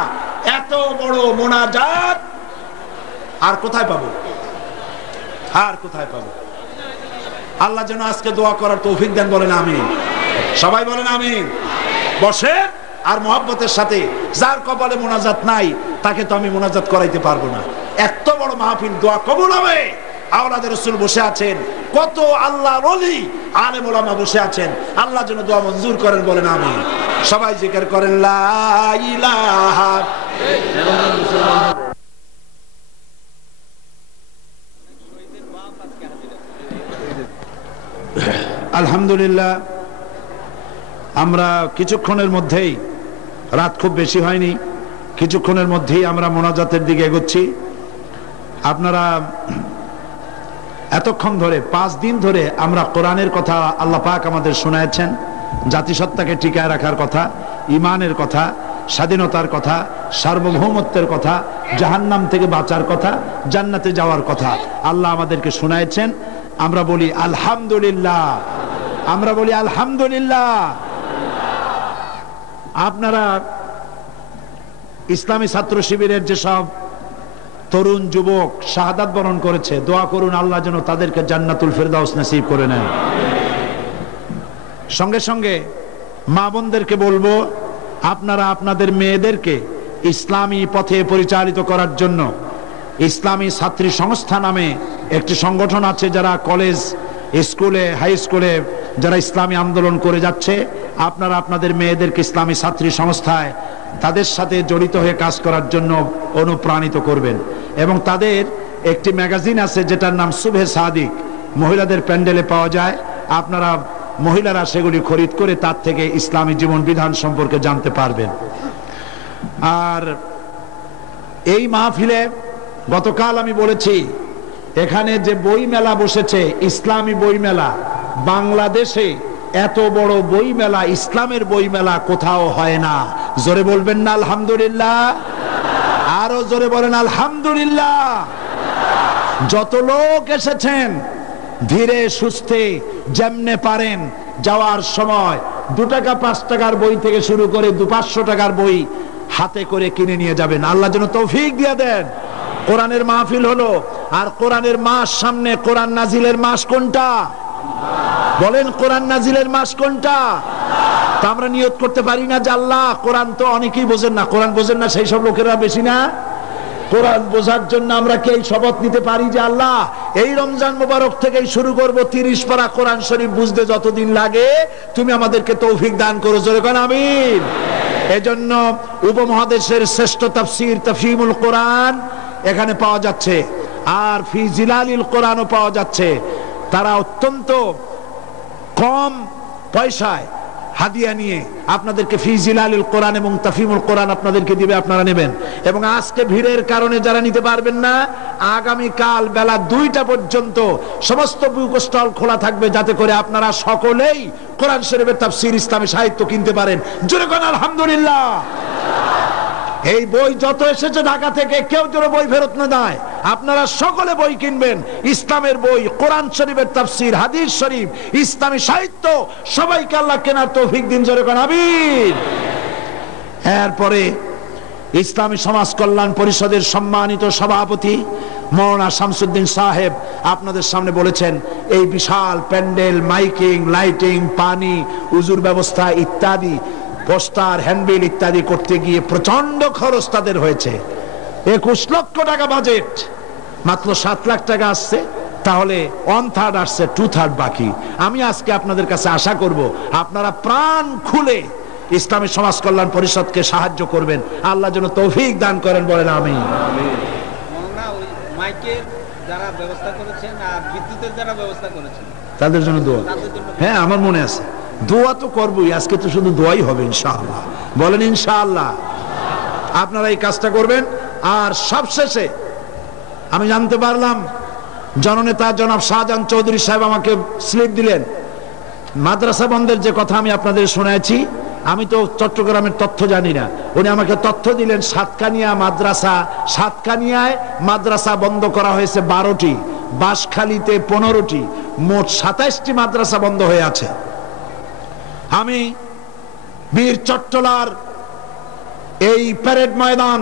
এত বড় মোনাজাত আর কোথায় পাবো? আর কোথায় পাবো? আল্লাহ যেন আজকে দোয়া করার তৌফিক দেন, বলেন আমিন। সবাই বলেন আমিন। বসে আর মহব্বতের সাথে, যার কপালে মোনাজাত নাই তাকে তো আমি মোনাজাত করাইতে পারবো না। এত বড় মাহফিল, দোয়া কবুল হবে। আওলাদ রাসূল বসে আছেন, কত আল্লাহর ওলি আলেম ওলামা বসে আছেন। আল্লাহ যেন দোয়া মঞ্জুর করেন, বলেন আমিন। সবাই জিকির করেন লা ইলাহা ইল্লাল্লাহ। আলহামদুলিল্লাহ, আমরা কিছুক্ষণের মধ্যেই, রাত খুব বেশি হয়নি, কিছুক্ষণের মধ্যেই আমরা মোনাজাতের দিকে এগোচ্ছি। আপনারা এতক্ষণ ধরে 5 দিন ধরে আমরা কোরআনের কথা আল্লাহ পাক আমাদের শোনাচ্ছেন, জাতিসত্তাকে টিকায় রাখার কথা, ইমানের কথা, স্বাধীনতার কথা, সার্বভৌমত্বের কথা, জাহান্নাম থেকে বাঁচার কথা, জান্নাতে যাওয়ার কথা আল্লাহ আমাদেরকে শোনাচ্ছেন। আমরা বলি আলহামদুলিল্লাহ, আমরা বলি আলহামদুলিল্লাহ। আপনারা ইসলামী ছাত্র শিবিরের যেসব তরুণ যুবক শাহাদাত বরণ করেছে, দোয়া করুন আল্লাহ যেন তাদেরকে জান্নাতুল ফেরদাউস নসিব করে নেন। সঙ্গে সঙ্গে মা বোনদেরকে বলবো, আপনারা আপনাদের মেয়েদেরকে ইসলামী পথে পরিচালিত করার জন্য ইসলামী ছাত্রী সংস্থা নামে একটি সংগঠন আছে, যারা কলেজ, স্কুলে, হাই স্কুলে যারা ইসলামী আন্দোলন করে যাচ্ছে, আপনারা আপনাদের মেয়েদেরকে ইসলামী ছাত্রী সংস্থায় তাদের সাথে জড়িত হয়ে কাজ করার জন্য অনুপ্রাণিত করবেন এবং তাদের একটি ম্যাগাজিন আছে যেটার নাম সুবহে সাদিক, মহিলাদের প্যান্ডেলে পাওয়া যায়। আপনারা মহিলারা সেগুলি খরিদ করে তার থেকে ইসলামী জীবন বিধান সম্পর্কে জানতে পারবেন। আর এই মাহফিলে গতকাল আমি বলেছি, এখানে যে বই মেলা বসেছে, ইসলামী বই মেলা, বাংলাদেশে এত বড় বই মেলা, ইসলামের বই মেলা কোথাও হয় না। জোরে বলবেন না আলহামদুলিল্লাহ? আরো জোরে বলেন আলহামদুলিল্লাহ। যত লোক এসেছেন ধীরে সুস্থে যেমনে পারেন যাওয়ার সময় 2 টাকা 5 টাকার বই থেকে শুরু করে 200-500 টাকার বই হাতে করে কিনে নিয়ে যাবেন। আল্লাহ যেন তৌফিক দিয়ে দেন। কোরআনের মাহফিল হলো, আর কোরআনের মাস সামনে। কোরআন নাজিলের মাস কোনটা বলেন? কোরআন নাজিলের মাস কোনটা? তা আমরা নিয়ত করতে পারি না যে আল্লাহ, কোরআন তো অনেকেই বোঝেন না, কোরআন বোঝেন না সেই সব লোকেরা বেশি না? কোরআন বোঝার জন্য আমরা কি এই শপথ নিতে পারি যে আল্লাহ, এই রমজান মোবারক থেকেই শুরু করব 30 পারা কোরআন শরীফ বুঝতে যতদিন লাগে তুমি আমাদেরকে তৌফিক দান করো। জোরে কোন আমিন। এজন্য উপমহাদেশের শ্রেষ্ঠ তাফসীর তাফহিমুল কোরআন এখানে পাওয়া যাচ্ছে, আর ফি জিলালিল কোরআনও পাওয়া যাচ্ছে। তারা অত্যন্ত কম পয়সায় হাদিয়া নিয়ে আপনাদেরকে ফি জিলালিল কোরআন এবং তাফহিমুল কোরআন আপনাদেরকে দিবে, আপনারা নেবেন। এবং আজকে ভিড়ের কারণে যারা নিতে পারবেন না, আগামী কাল বেলা 2টা পর্যন্ত সমস্ত বুক স্টল খোলা থাকবে, যাতে করে আপনারা সকলেই কোরআন শরীফের তাফসীর, ইসলামী সাহিত্য কিনতে পারেন। জোরে কোন আলহামদুলিল্লাহ। এই বই যত এসেছে ঢাকা থেকে, কেউ যেন বই ফেরত না দেয়। আপনারা সকলে বই কিনবেন, ইসলামের বই, কোরআন শরীফের তাফসীর, হাদিস শরীফ, ইসলামী সাহিত্য, সবাইকে আল্লাহ কেনার তৌফিক দিন। জোরে কোন আমিন। এরপরে ইসলামী সমাজ কল্যাণ পরিষদের সম্মানিত সভাপতি মাওলানা শামসুদ্দিন সাহেব আপনাদের সামনে বলেছেন, এই বিশাল প্যান্ডেল, মাইকিং, লাইটিং, পানি, উজুর ব্যবস্থা ইত্যাদি, পোস্টার, হ্যান্ডবিল ইত্যাদি করতে গিয়ে প্রচন্ড খরচ তাদের হয়েছে। 21 লক্ষ টাকা বাজেট, মাত্র 7 লাখ টাকা আসছে। তাহলে 1/3 আসছে, 2/3 বাকি। আমি আজকে আপনাদের কাছে আশা করব আপনারা প্রাণ খুলে ইসলামী সমাজ কল্যাণ পরিষদকে সাহায্য করবেন। আল্লাহ যেন তৌফিক দান করেন, বলেন আমিন। যারা ব্যবস্থা করেছেন আর বিদ্যুতের যারা ব্যবস্থা করেছেন তাদের জন্য দোয়া। হ্যাঁ, আমার মনে আছে, দোয়া তো করবই, আজকে তো শুধু দোয়াই হবে ইনশাআল্লাহ। বলেন ইনশাআল্লাহ। আপনারা এই কাজটা করবেন। আর সবশেষে আমি জানতে পারলাম জননেতা জনাব শাহজাহান চৌধুরী সাহেব আমাকে স্লিপ দিলেন। মাদ্রাসা বন্ধের যে কথা আমি আপনাদের শুনেছি, আমি তো চট্টগ্রামের তথ্য জানি না, উনি আমাকে তথ্য দিলেন সাতকানিয়া মাদ্রাসা, সাতকানিয়ায় মাদ্রাসা বন্ধ করা হয়েছে 12টি, বাঁশখালীতে 15টি, মোট 27টি মাদ্রাসা বন্ধ হয়ে আছে। আমি বীর চট্টলার এই প্যারেড ময়দান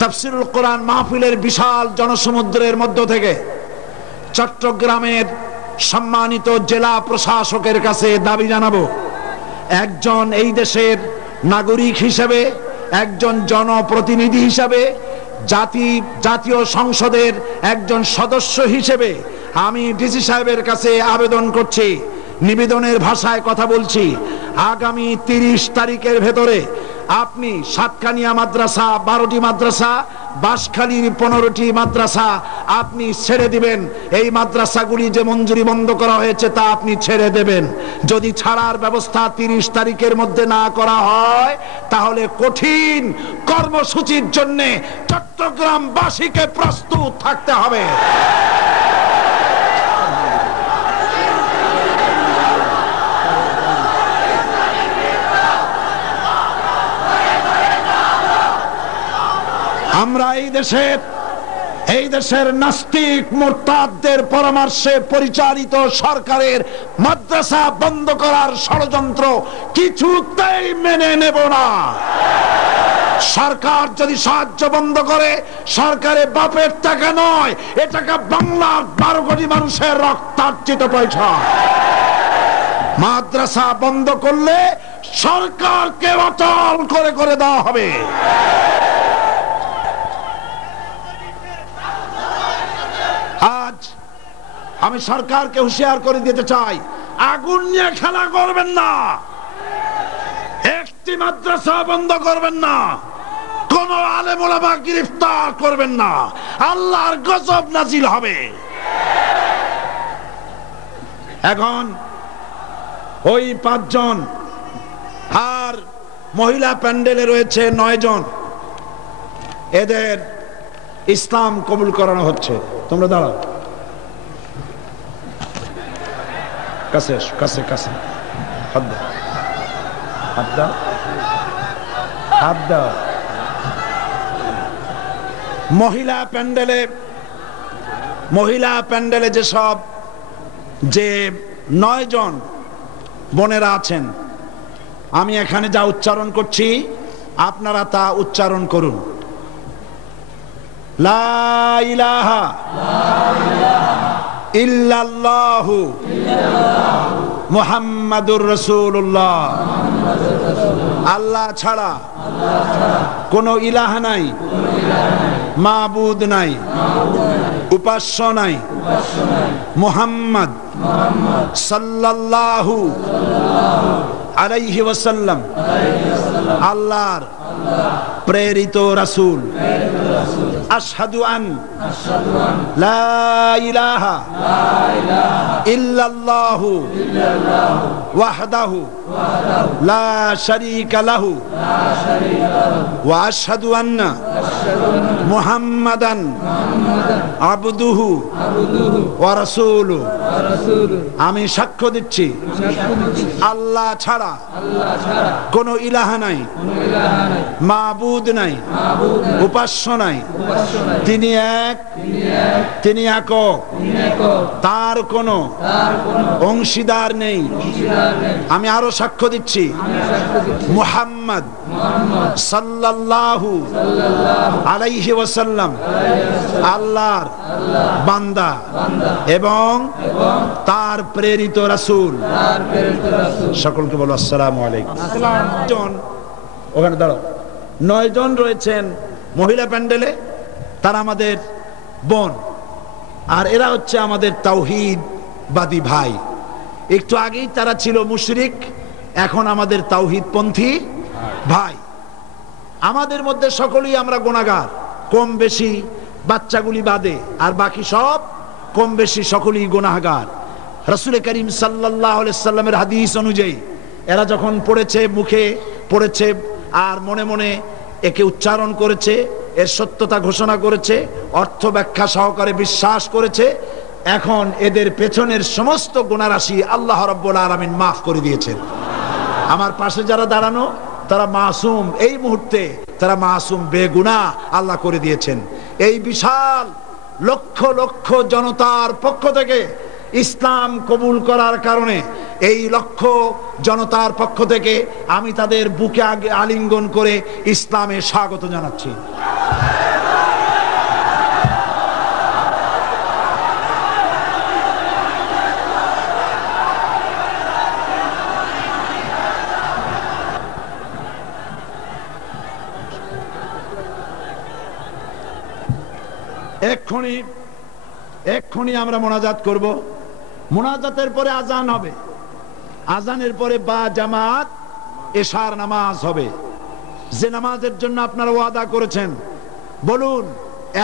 তাফসীরুল কোরআন মাহফিলের বিশাল জনসমুদ্রের মধ্য থেকে চট্টগ্রামের সম্মানিত জেলা প্রশাসকের কাছে দাবি জানাবো, একজন এই দেশের নাগরিক হিসেবে, একজন জনপ্রতিনিধি হিসেবে, জাতীয় সংসদের একজন সদস্য হিসেবে আমি ডিসি সাহেবের কাছে আবেদন করছি, নিবেদনের ভাষায় কথা বলছি, আগামী 30 তারিখের ভেতরে আপনি সাতকানিয়া মাদ্রাসা 12টি মাদ্রাসা, বাঁশখালীর 15টি মাদ্রাসা আপনি ছেড়ে দিবেন। এই মাদ্রাসাগুলি যে মঞ্জুরি বন্ধ করা হয়েছে তা আপনি ছেড়ে দেবেন। যদি ছাড়ার ব্যবস্থা 30 তারিখের মধ্যে না করা হয়, তাহলে কঠিন কর্মসূচির জন্য চট্টগ্রামবাসীকে প্রস্তুত থাকতে হবে। আমরা এই দেশের নাস্তিক মুরতাদদের পরামর্শে পরিচালিত সরকারের মাদ্রাসা বন্ধ করার ষড়যন্ত্র কিছুতেই মেনে নেব না। সরকার যদি সাহায্য বন্ধ করে, সরকারের বাপের টাকা নয়, এ টাকা বাংলার 12 কোটি মানুষের রক্তার্জিত পয়সা। মাদ্রাসা বন্ধ করলে সরকারকে অচল করে দেওয়া হবে। আজ আমি সরকারকে হুঁশিয়ার করে দিতে চাই, আগুন নিয়ে খেলা করবেন না, একটি মাদ্রাসা বন্ধ করবেন না, কোন আলেম ওলামা গ্রেফতার করবেন না। আল্লাহর গজব নাজিল হবে। এখন ওই 5 জন আর মহিলা প্যান্ডেলে রয়েছে 9 জন, এদের ইসলাম কবুল করানো হচ্ছে। তোমরা দাঁড়াও, কাছে এসো, কাছে কাছে হাত দাও, হাত দাও, হাত দাও। মহিলা প্যান্ডেলে যেসব যে 9 জন বোনেরা আছেন, আমি এখানে যা উচ্চারণ করছি আপনারা তা উচ্চারণ করুন। লা ইলাহা ইল্লাল্লাহু মুহাম্মাদুর রাসূলুল্লাহ। আল্লাহ ছাড়া কোনো ইলাহ নাই, মাবুদ নাই, উপাস্য নাই। মুহাম্মদ সাল্লাল্লাহু আলাইহি ওয়াসাল্লাম আল্লাহর প্রেরিত রাসূল। আশহাদু আন লা ইলাহা ইল্লাল্লাহু ওয়াহদাহু লা শারীকা লাহু ওয়া আশহাদু আন্না মুহাম্মাদান আবদুহু ওয়া রাসূলুহু। আমি সাক্ষ্য দিচ্ছি আল্লাহ ছাড়া কোনো ইলাহ নাই, মাবুদ নাই, উপাস্য নাই। তিনি এক, তিনি একক, তার কোনো অংশীদার নেই। আমি আরো সাক্ষ্য দিচ্ছি মুহাম্মদ সাল্লাল্লাহু আলাইহি ওয়াসাল্লাম আল্লাহর বান্দা এবং তার প্রেরিত রাসূল। সকলকে বলো আসসালামু আলাইকুম। ওখানে দাঁড়াও, 9 জন রয়েছেন মহিলা প্যান্ডেলে, তারা আমাদের বোন, আর এরা হচ্ছে আমাদের তাওহীদবাদী ভাই। একটু আগেই তারা ছিল মুশরিক, এখন আমাদের তাওহীদপন্থী ভাই। আমাদের মধ্যে সকলেই আমরা গুনাহগার, কম বেশি বাচ্চাগুলি বাদে, আর বাকি সব কম বেশি সকলেই গুনাহগার। রাসূল করিম সাল্লাল্লাহু আলাইহি সাল্লামের হাদিস অনুযায়ী এরা যখন পড়েছে, মুখে পড়েছে আর মনে মনে একে উচ্চারণ করেছে, এর সত্যতা ঘোষণা করেছে, অর্থ ব্যাখ্যা সহকারে বিশ্বাস করেছে, এখন এদের পেছনের সমস্ত গুনাহরাশি আল্লাহ রাব্বুল আলামিন মাফ করে দিয়েছেন। আমার পাশে যারা দাঁড়ানো তারা মাসুম, এই মুহূর্তে তারা মাসুম, বেগুনাহ আল্লাহ করে দিয়েছেন। এই বিশাল লক্ষ লক্ষ জনতার পক্ষ থেকে ইসলাম কবুল করার কারণে, এই লক্ষ জনতার পক্ষ থেকে আমি তাদের বুকে আগে আলিঙ্গন করে ইসলামে স্বাগত জানাচ্ছি। এক্ষুনি আমরা মোনাজাত করব। মোনাজাতের পরে আজান হবে, আজানের পরে বা জামাত এশার নামাজ হবে। যে নামাজের জন্য আপনারা ওয়াদা করেছেন, বলুন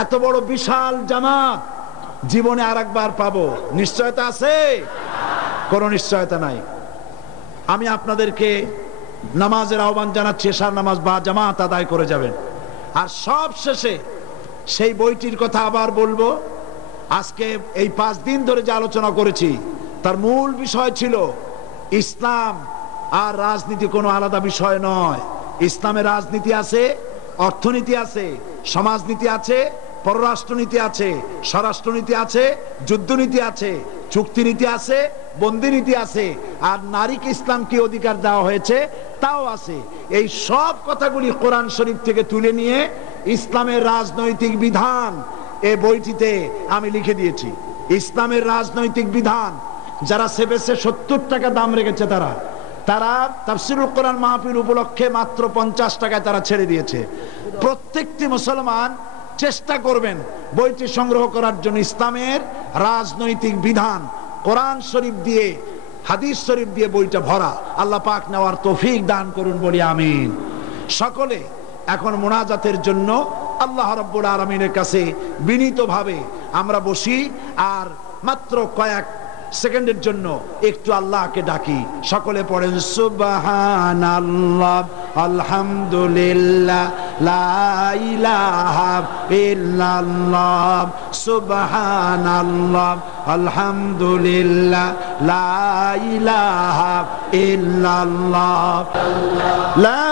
এত বড় বিশাল জামাত জীবনে আরেকবার পাবো, নিশ্চয়তা আছে? কোনো নিশ্চয়তা নাই। আমি আপনাদেরকে নামাজের আহ্বান জানাচ্ছি, এশার নামাজ বা জামাত আদায় করে যাবেন। আর সব শেষে সেই বইটির কথা আবার বলবো। আজকে এই 5 দিন ধরে যে আলোচনা করেছি তার মূল বিষয় ছিল ইসলাম আর রাজনীতি কোনো আলাদা বিষয় নয়। ইসলামে রাজনীতি আছে, অর্থনীতি আছে, সমাজনীতি আছে, পররাষ্ট্রনীতি আছে, স্বরাষ্ট্রনীতি আছে, যুদ্ধনীতি আছে, চুক্তিনীতি আছে, বন্দিনীতি আছে, আর নারীকে ইসলাম কি অধিকার দেওয়া হয়েছে তাও আছে। এই সব কথাগুলি কোরআন শরীফ থেকে তুলে নিয়ে ইসলামের রাজনৈতিক বিধান এই বইটিতে আমি লিখে দিয়েছি। ইসলামের রাজনৈতিক বিধান যারা সেবেছে 70 টাকা দাম রেখেছে, তারা তাফসীরুল কোরআন মাহফিল উপলক্ষে মাত্র 50 টাকায় তারা ছেড়ে দিয়েছে। প্রত্যেকটি মুসলমান চেষ্টা করবেন বইটি সংগ্রহ করার জন্য। ইসলামের রাজনৈতিক বিধান কোরআন শরীফ দিয়ে, হাদিস শরীফ দিয়ে বইটা ভরা। আল্লাহ পাক নেওয়ার তৌফিক দান করুন, বলি আমিন। সকলে এখন মোনাজাতের জন্য আল্লাহ রাব্বুল আলামিনের কাছে বিনীতভাবে আমরা বসি আর মাত্র কয়েক সেকেন্ডের জন্য একটু আল্লাহকে ডাকি। সকলে পড়েন সুবহানাল্লাহ, আলহামদুলিল্লাহ, লা ইলাহা ইল্লাল্লাহ, সুবহানাল্লাহ, আলহামদুলিল্লাহ, লা ইলাহা ইল্লাল্লাহ, লা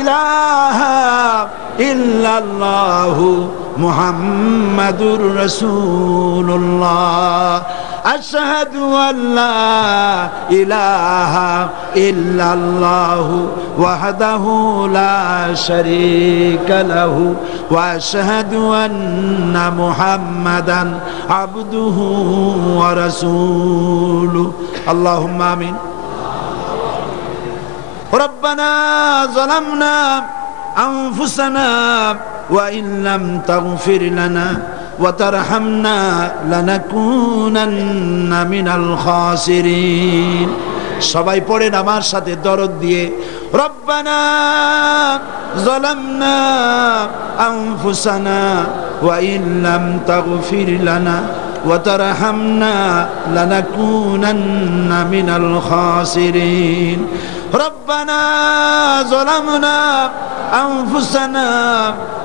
ইলাহা ইল্লাল্লাহু মুহাম্মাদুর রাসূলুল্লাহ, আশহাদু আল্লা ইলাহা ইল্লাল্লাহু ওয়াহদাহু লা শারীকা লাহু ওয়া আশহাদু আন্না মুহাম্মাদান আবদুহু ওয়া রাসূলুহু। আল্লাহুম্মা আমিন। রব্বানা যালামনা আনফুসানা ওয়া ইন লাম তাগফির লানা وترحمنا لنكونن من الخاسرين। সবাই পড়েন আমার সাথে দরদ দিয়ে, রব্বানা যালামনা আনফুসানা ওয়া ইন লাম তাগফির লানা ওয়া তারহামনা লানাকুনান্না মিনাল খাসিরিন। রব্বানা যালামনা আনফুসানা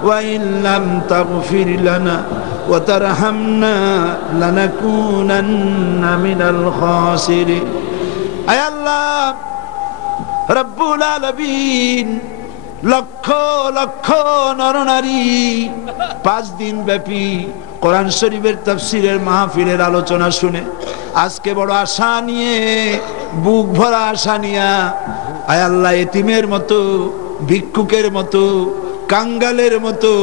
ওয়া ইন লাম তাগফির লানা ওয়া তারহামনা লানাকুনান্না মিনাল খাসিরিন। আয় আল্লাহ রব্বুল আলামিন, লক্ষ লক্ষ নরনারী 5 দিন ব্যাপী কোরআন শরীফের তাফসীরের মাহফিলের আলোচনা শুনে আজকে বড় আশা নিয়ে, বুক ভরা আশা নিয়া, আয় আল্লাহ এতিমের মতো, ভিক্ষুকের মতো, কাঙ্গালের মতো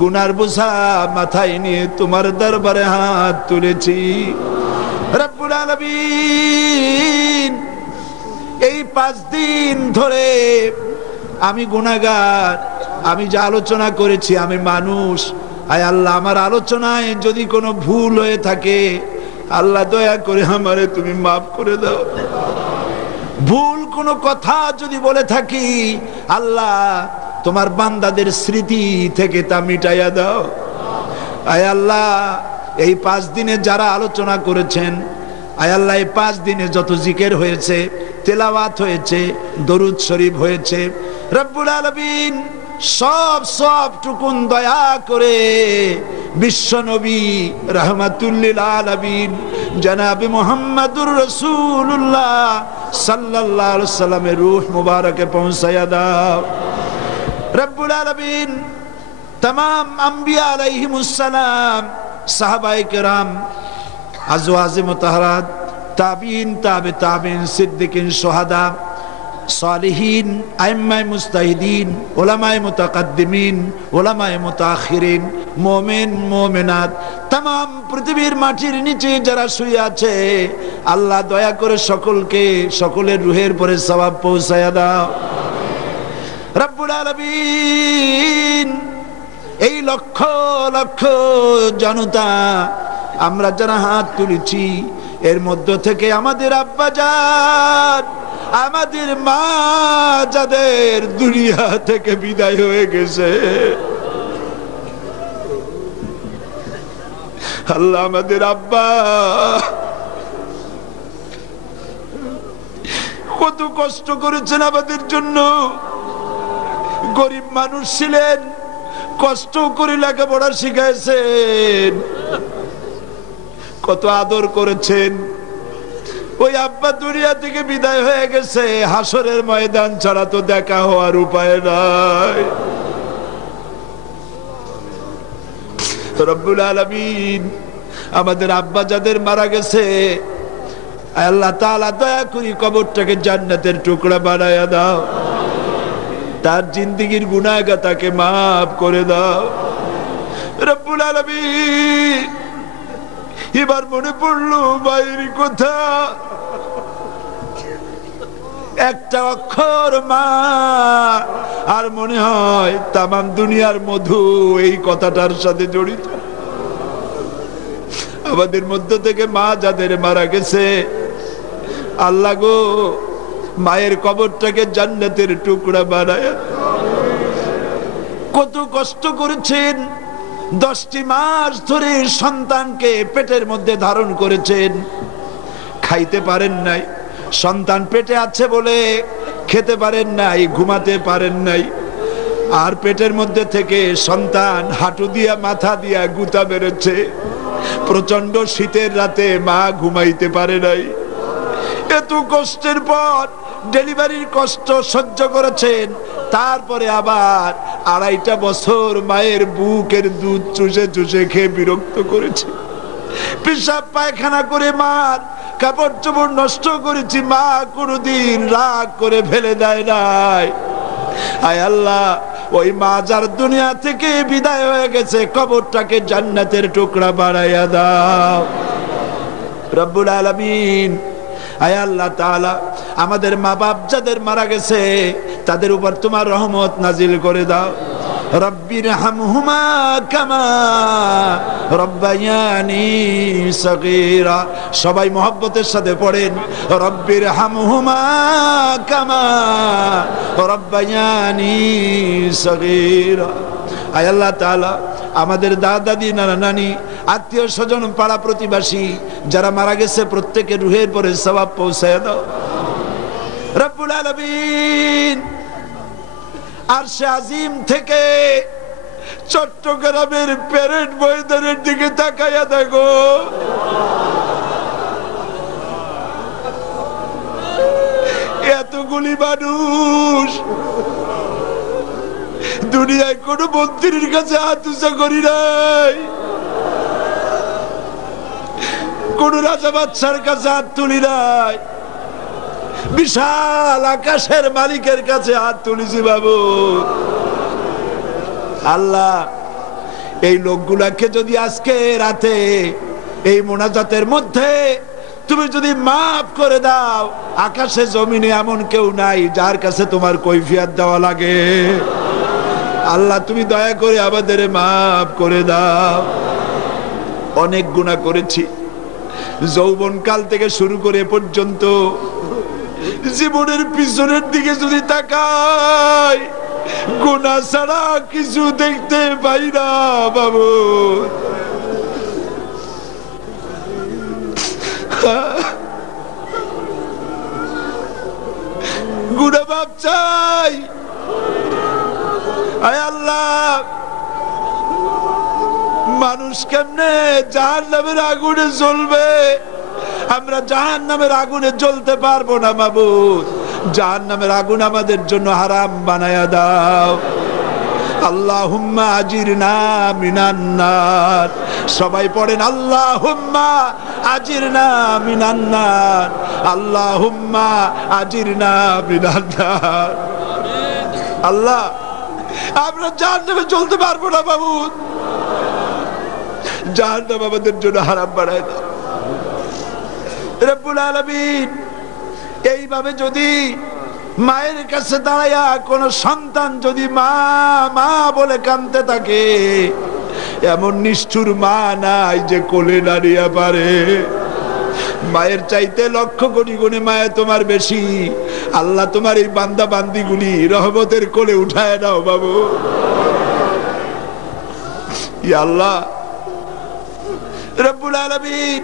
গুনার বোঝা মাথায় নিয়ে তোমার দরবারে হাত তুলেছি। রব্বুল আলামিন, এই 5 দিন ধরে আমি গুনাহগার, আমি যা আলোচনা করেছি, আমি মানুষ। আয় আল্লাহ, আমার আলোচনায় যদি কোনো ভুল হয়ে থাকে, আল্লাহ দয়া করে আমারে তুমি মাফ করে দাও। ভুল কোনো কথা যদি বলে থাকি, আল্লাহ তোমার বান্দাদের স্মৃতি থেকে তা মিটাইয়া দাও। আয় আল্লাহ, এই 5 দিনে যারা আলোচনা করেছেন, আয় আল্লাহ এই 5 দিনে যত জিকির হয়েছে, তেলাওয়াত হয়েছে, দরুদ শরীফ হয়েছে, রব্বুল আলামিন সব টুকুন দয়া করে বিশ্ব নবী রাহমাতুল্লিল আলামিন জনাবে মুহাম্মাদুর রাসূলুল্লাহ সাল্লাল্লাহু আলাইহি সাল্লামের রূহ মুবারকে পৌঁছায়া দাও। রব্বুল আলামিন तमाम अंबिया अलैहिमुस सलाम, साहबाए किराम, अज़वाजे मुतहरात, ताबीन, ताबे ताबीन, सिद्दीकीन, शुहदा, सालिहीन, आइम्माए मुस्ताहिदीन, उलमाए मुतक़द्दिमीन, उलमाए मुताखिरीन, मोमिन मोमिनात, तमाम पृथ्वीर माटिर नीचे যারা শুয়ে আছে, আল্লাহ দয়া করে সকলকে সকলের রূহের পরে সওয়াব পৌঁছায়া দাও। রব্বুল আলামিন, এই লক্ষ লক্ষ জনতা আমরা যারা হাত তুলেছি, এর মধ্য থেকে আমাদের আব্বাজান, আমাদের মা যাদের দুনিয়া থেকে বিদায় হয়ে গেছে, আল্লাহ আমাদের আব্বা কত কষ্ট করেছেন আমাদের জন্য। গরিব মানুষ ছিলেন, কষ্ট করে লেখাপড়া শিখাইছেন, কত আদর করেছেন। ওই আব্বা দুনিয়া থেকে বিদায় হয়ে গেছে, হাসরের ময়দান ছাড়া তো দেখা হওয়ার উপায় নাই। রব্বুল আলামিন, আমাদের আব্বা যাদের মারা গেছে, আল্লাহ তাআলা দয়া করে কবরটাকে জান্নাতের টুকরা বানায়া দাও, তার জিন্দেগীর গুনাহগার তাকে মাফ করে দাও। রব্বুল আলামিন, এবার মনে পড়লো মায়ের কথা, একটা অক্ষর মা, আর মনে হয় তামাম দুনিয়ার মধু এই কথাটার সাথে জড়িত। আমাদের মধ্য থেকে মা যাদের মারা গেছে, আল্লাহ গো মায়ের কবরটাকে জান্নাতের টুকরা বানায়। কত কষ্ট করেছেন, 10টি মাস ধরে সন্তানকে পেটের মধ্যে ধারণ করেছেন, খাইতে পারেন নাই, সন্তান পেটে আছে বলে খেতে পারেন নাই, ঘুমাতে পারেন নাই, আর পেটের মধ্যে থেকে সন্তান হাঁটু দিয়া মাথা দিয়া গুতা বেরোচ্ছে। প্রচন্ড শীতের রাতে মা ঘুমাইতে পারে নাই। এত কষ্টের পর ডেলিভারির কষ্ট সহ্য করেছেন, তারপরে আবার 2.5 বছর মায়ের বুকের দুধ চুষে চুষে খেয়ে বিরক্ত করেছে। পেশাব পায়খানা করে মার কাপড় চোপড় নষ্ট করেছি, মা কোনদিন রাগ করে ফেলে দেয় নাই। আয় আল্লাহ, ওই মা যার দুনিয়া থেকে বিদায় হয়ে গেছে, কবরটাকে জান্নাতের টুকরা বানাইয়া দাও রব্বুল আলামিন। আয় আল্লাহ তাআলা, আমাদের মা বাপ যাদের মারা গেছে তাদের উপর তোমার রহমত নাজিল করে দাও। রব্বিরহামহুমা কামা রব্বায়ানি সগীরা। সবাই মহব্বতের সাথে পড়েন, রব্বিরহামহুমা কামা রব্বায়ানি সগীরা। আয় আল্লাহ তাআলা, আমাদের দাদা দাদি নানা নানি আত্মীয় স্বজন পাড়া প্রতিবেশী যারা মারা গেছে প্রত্যেকের রুহের পরে সওয়াব পৌঁছায় দাও রব্বুল আলামিন। আরশে আজিম থেকে চট্টগ্রামের প্যারেড ময়দানের দিকে তাকাইয়া দেখো, এতগুলি মানুষ। দুনিয়ায় কোন মন্ত্রীর কাছে হাত উঁচা করি নাই, কোন রাজা বাদশার কাছে হাত তুলি নাই, বিশাল আকাশের মালিকের কাছে হাত তুলেছি বাবু। আল্লাহ, এই লোকগুলাকে যদি আজকে রাতে এই মোনাজাতের মধ্যে তুমি যদি মাফ করে দাও, আকাশে জমিনে এমন কেউ নাই যার কাছে তোমার কৈফিয়ত দেওয়া লাগে। আল্লাহ, তুমি দয়া করে আমাদের মাফ করে দাও। অনেক গুনাহ করেছি, যৌবন কাল থেকে শুরু করে পর্যন্ত জীবনের পিছনের দিকে যদি তাকাই, গুনাহ ছাড়া কিছু দেখতে পাই না বাবু। গুনাহ মাপ চাই। আয় আল্লাহ, মানুষ কেমনে জাহান্নামের আগুনে জ্বলবে, আমরা জাহান্নামের আগুনে জ্বলতে পারবো না মাবুদ। জাহান্নামের আগুন আমাদের জন্য হারাম বানায়া দাও। আল্লাহুম্মা আজিরনা মিনান নার। সবাই পড়েন আল্লাহুম্মা আজিরনা মিনান নার, আল্লাহুম্মা আজিরনা মিনান নার। আল্লাহ, আমরা জাহান্নামে চলতে পারবো না মাবুদ, জাহান্নাম আমাদের জন্য হারাম বানায় দাও রব্বুল আলামিন। এইভাবে যদি মায়ের কাছে দাঁড়ায়া কোন সন্তান যদি মা মা বলে কাঁদতে থাকে, এমন নিষ্ঠুর মা নাই যে কোলে দাঁড়িয়ে পারে। মায়ের চাইতে লক্ষ কোটি গুণে মায়া তোমার বেশি। আল্লাহ, তোমার এই বান্দা বান্দিগুলি রহমতের কোলে উঠায় নাও বাবু। ইয়া আল্লাহ রব্বুল আলামিন,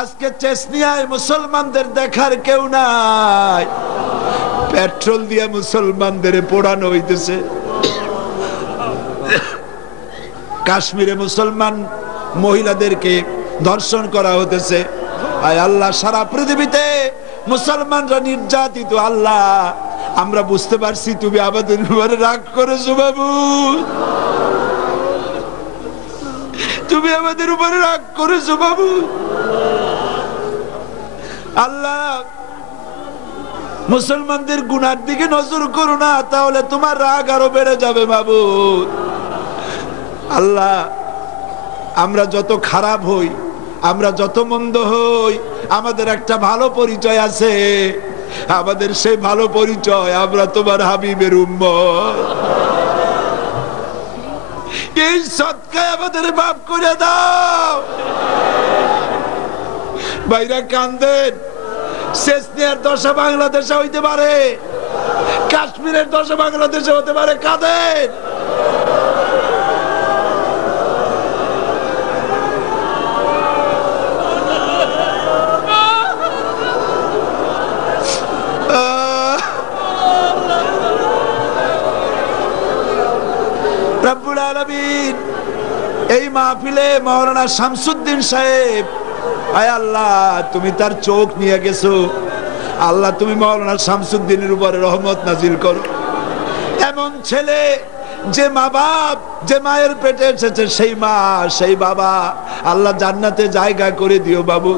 আজকে চেচনিয়ায় মুসলমানদের দেখার কেউ নাই, পেট্রোল দিয়ে মুসলমানদের পোড়ানো হইতেছে। কাশ্মীরে মুসলমান মহিলাদেরকে ধর্ষণ করা হতেছে। আয় আল্লাহ, সারা পৃথিবীতে মুসলমানরা নির্যাতিত। আল্লাহ, আমরা বুঝতে পারছি তুমি আমাদের উপরে রাগ করেছো বাবু, তুমি আমাদের উপরে রাগ করেছো বাবু। আল্লাহ, মুসলমানদের গুনার দিকে নজর করো না, তাহলে তোমার রাগ আরো বেড়ে যাবে বাবু। আল্লাহ, আমরা যত খারাপ হই, আমরা যত মন্দ হই, আমাদের একটা ভালো পরিচয় আছে। আমাদের সেই ভালো পরিচয়, আমরা তোমার হাবিবের উম্মত। এই সদকায় আমাদের মাফ করে দাও। বাইরা কান্দেন, শেষ নেয়ার দশা বাংলাদেশে হইতে পারে, কাশ্মীরের দশে বাংলাদেশে হতে পারে, কাদের? রব্বুল আলামিন এই মাহফিলে মাওলানা শামসুদ্দিন সাহেব, আয় আল্লাহ তুমি তার চোখ নিয়ে গেছো, আল্লাহ তুমি মাওলানা শামসুদ্দিনের উপরে রহমত নাজিল করো। এমন ছেলে যে মা বাপ, যে মায়ের পেটে এসেছে, সেই মা সেই বাবা আল্লাহ জান্নাতে জায়গা করে দিও বাবু।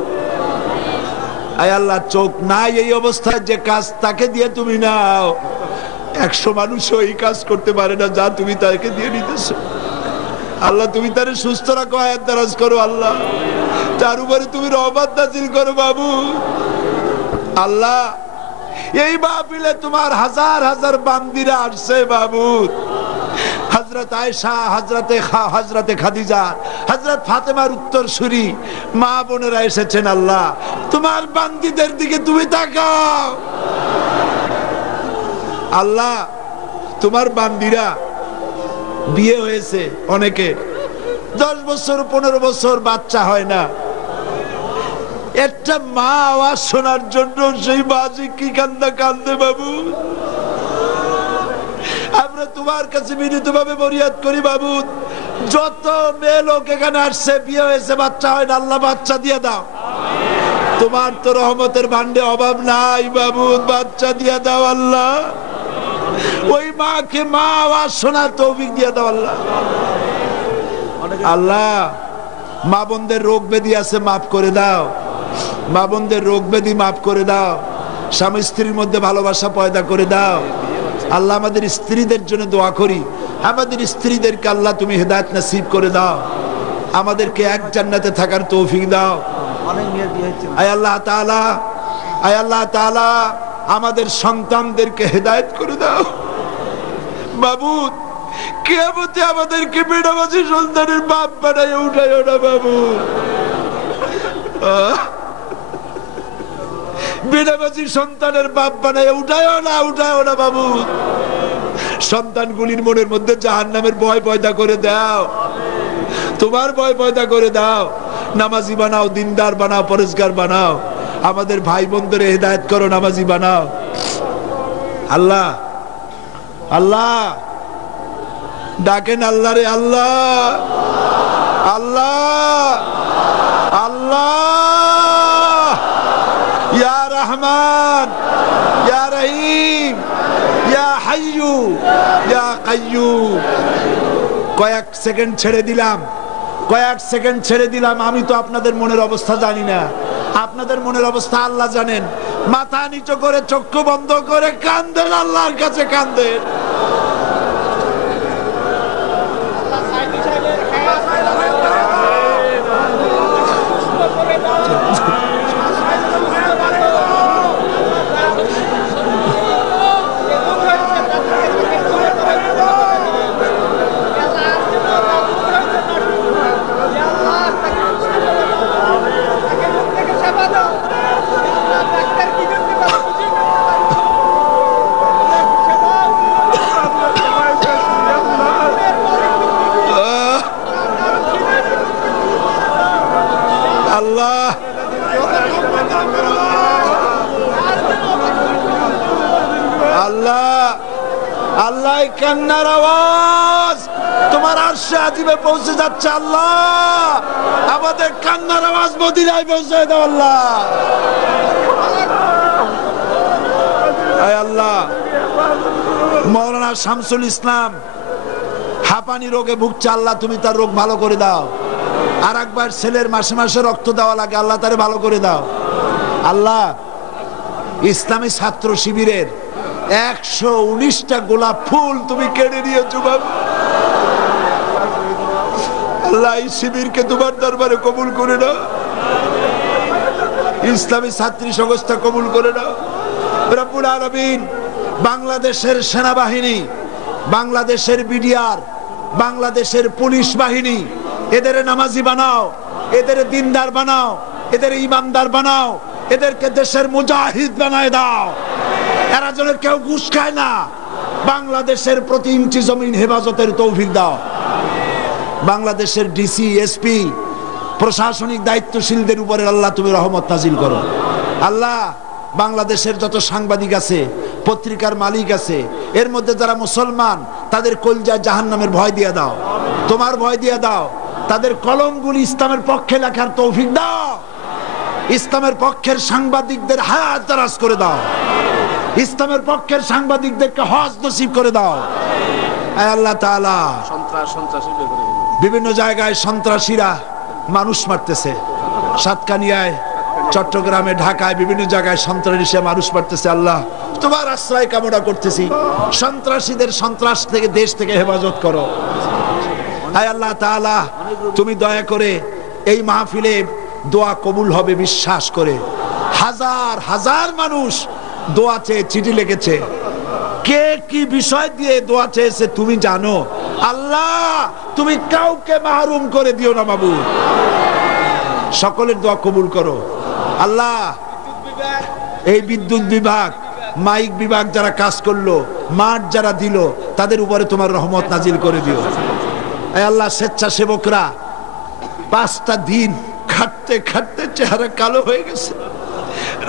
আয় আল্লাহ চোখ নাই এই অবস্থায় যে কাজ তাকে দিয়ে তুমি নাও, 100 মানুষও এই কাজ করতে পারে না যা তুমি তাকে দিয়ে নিতেছো। আল্লাহ তুমি তারে সুস্থ রাখো, আয়াত দারাজ করো আল্লাহ, তার উপরে তুমি রহমত নাজিল করো বাবু। আল্লাহ এই মাহফিলে তোমার হাজার হাজার বান্দিরা আসছে বাবু, হযরত আয়েশা, হযরতে খাদিজা, হযরত ফাতেমার উত্তরসূরি মা বোনেরা এসেছেন। আল্লাহ তোমার বান্দিদের দিকে তুমি তাকাও। আল্লাহ তোমার বান্দিরা বিয়ে হয়েছে, অনেকে 10 বছর 15 বছর বাচ্চা হয় না, একটা মা আওয়াজ শোনার জন্য সেই বাজি কি কান্দা কান্দে বাবু। আমরা তোমার কাছে বিনীতভাবে ফরিয়াদ করি বাবু, যত মেয়ে লোক এখানে আসছে বিয়ে হয়েছে বাচ্চা হয় না, আল্লাহ বাচ্চা দিয়ে দাও। তোমার তো রহমতের ভান্ডে অভাব নাই বাবু, বাচ্চা দিয়ে দাও আল্লাহ। ওই মাকে মা আওয়াজ শোনার তৌফিক দিয়ে দাও আল্লাহ। আল্লাহ মা বোনদের রোগ ব্যাধি আছে মাফ করে দাও, মা বোনদের রোগ ব্যাধি মাফ করে দাও, স্বামী স্ত্রীর মধ্যে ভালোবাসা পয়দা করে দাও। আল্লাহ আমাদের স্ত্রীদের জন্য দোয়া করি, আমাদের স্ত্রীদেরকে আল্লাহ তুমি হেদায়েত নসিব করে দাও, আমাদেরকে এক জান্নাতে থাকার তৌফিক দাও। আয় আল্লাহ তাআলা, আয় আল্লাহ তাআলা আমাদের সন্তানদেরকে হেদায়েত করে দাও বাবু। কিয়ামতে আমাদেরকে বেনামাজি সন্তানের বাপ বানায় উঠাইও না বাবু, বেনামাজি সন্তানের বাপ বানায় উঠাইও না বাবু। সন্তানগুলির মনের মধ্যে জাহান্নামের ভয় পয়দা করে দাও, তোমার ভয় পয়দা করে দাও। নামাজি বানাও, দিনদার বানাও, পরেজগার বানাও, আমাদের ভাই বোনদের হেদায়েত করো, নামাজি বানাও। আল্লাহ আল্লাহ ডাকেন আল্লাহ রে, আল্লাহ আল্লাহ আল্লাহ, ইয়া রহমান ইয়া রহিম ইয়া হাইয়ু ইয়া কাইয়ুম। কয়েক সেকেন্ড ছেড়ে দিলাম, কয়েক সেকেন্ড ছেড়ে দিলাম। আমি তো আপনাদের মনের অবস্থা জানি না, আপনাদের মনের অবস্থা আল্লাহ জানেন। মাথা নিচু করে চক্ষু বন্ধ করে কান্দেন, আল্লাহর কাছে কান্দেন। আল্লাহ আল্লাহ আল্লাহ, কান্নার আওয়াজ তোমার আরশে আজিমে পৌঁছে যাচ্ছে। আল্লাহ আমাদের কান্নার আওয়াজ মদিনায় পৌঁছে দাও আল্লাহ। আল্লাহ মাওলানা শামসুল ইসলাম হাঁপানি রোগে ভুগছে, আল্লাহ তুমি তার রোগ ভালো করে দাও। আর একবার ছেলের মাসে মাসে রক্ত দেওয়া লাগে, আল্লাহ তারে ভালো করে দাও। আল্লাহ ইসলামী ছাত্র শিবিরের 119টা গোলাপ ফুল তুমি কেড়ে নিয়েছো বাবা। আল্লাহ এই শিবিরকে তোমার দরবারে কবুল করে নাও, ইসলামী ছাত্রী সংস্থা কবুল করে নাও রব্বুল আলামিন। বাংলাদেশের সেনাবাহিনী, বাংলাদেশের বিডিআর, বাংলাদেশের পুলিশ বাহিনী, এদের নামাজি বানাও, এদের দিনদার বানাও, এদের ইমানদার বানাও, এদেরকে দেশের মুজাহিদ বানায় দাও। এরা যেন কেউ ঘুষ খায় না। বাংলাদেশের প্রতি ইঞ্চি জমিন হেফাজতের তৌফিক দাও। বাংলাদেশের ডিসি, এসপি, প্রশাসনিক দায়িত্বশীলদের উপরে আল্লাহ তুমি রহমত নাজিল করো। আল্লাহ বাংলাদেশের যত সাংবাদিক আছে, পত্রিকার মালিক আছে, এর মধ্যে যারা মুসলমান, তাদের কলজায় জাহান্নামের ভয় দিয়ে দাও, তোমার ভয় দিয়ে দাও। তাদের কলমগুলি ইসলামের পক্ষে লেখার তৌফিক দাও। ইসলামের পক্ষের সাংবাদিকদের হায়াত দারাজ করে দাও। ইসলামের পক্ষের সাংবাদিকদেরকে হজ নসিব করে দাও। আয় আল্লাহ তাআলা, বিভিন্ন জায়গায় সন্ত্রাসীরা মানুষ মারতেছে। সাতকানিয়ায়, চট্টগ্রামে, ঢাকায় বিভিন্ন জায়গায় সন্ত্রাসীরা মানুষ মারতেছে। আল্লাহ তোমার আশ্রয় কামনা করতেছি, সন্ত্রাসীদের সন্ত্রাস থেকে দেশ থেকে হেফাজত করো। আয় আল্লাহ তাআলা, তুমি দয়া করে এই মাহফিলে দোয়া কবুল হবে বিশ্বাস করে। হাজার হাজার মানুষ দোয়া চেয়ে চিঠি লিখেছে। কে কি বিষয় দিয়ে দোয়া চেয়েছে তুমি জানো। আল্লাহ তুমি কাউকে মাহরুম করে দিও না মাবুদ, সকলের দোয়া কবুল করো। আল্লাহ এই বিদ্যুৎ বিভাগ, মাইক বিভাগ যারা কাজ করলো, মাঠ যারা দিল, তাদের উপরে তোমার রহমত নাজিল করে দিও। আল্লাহ স্বেচ্ছাসেবকরা 5টা দিন খাটতে খাটতে চেহারা কালো হয়ে গেছে,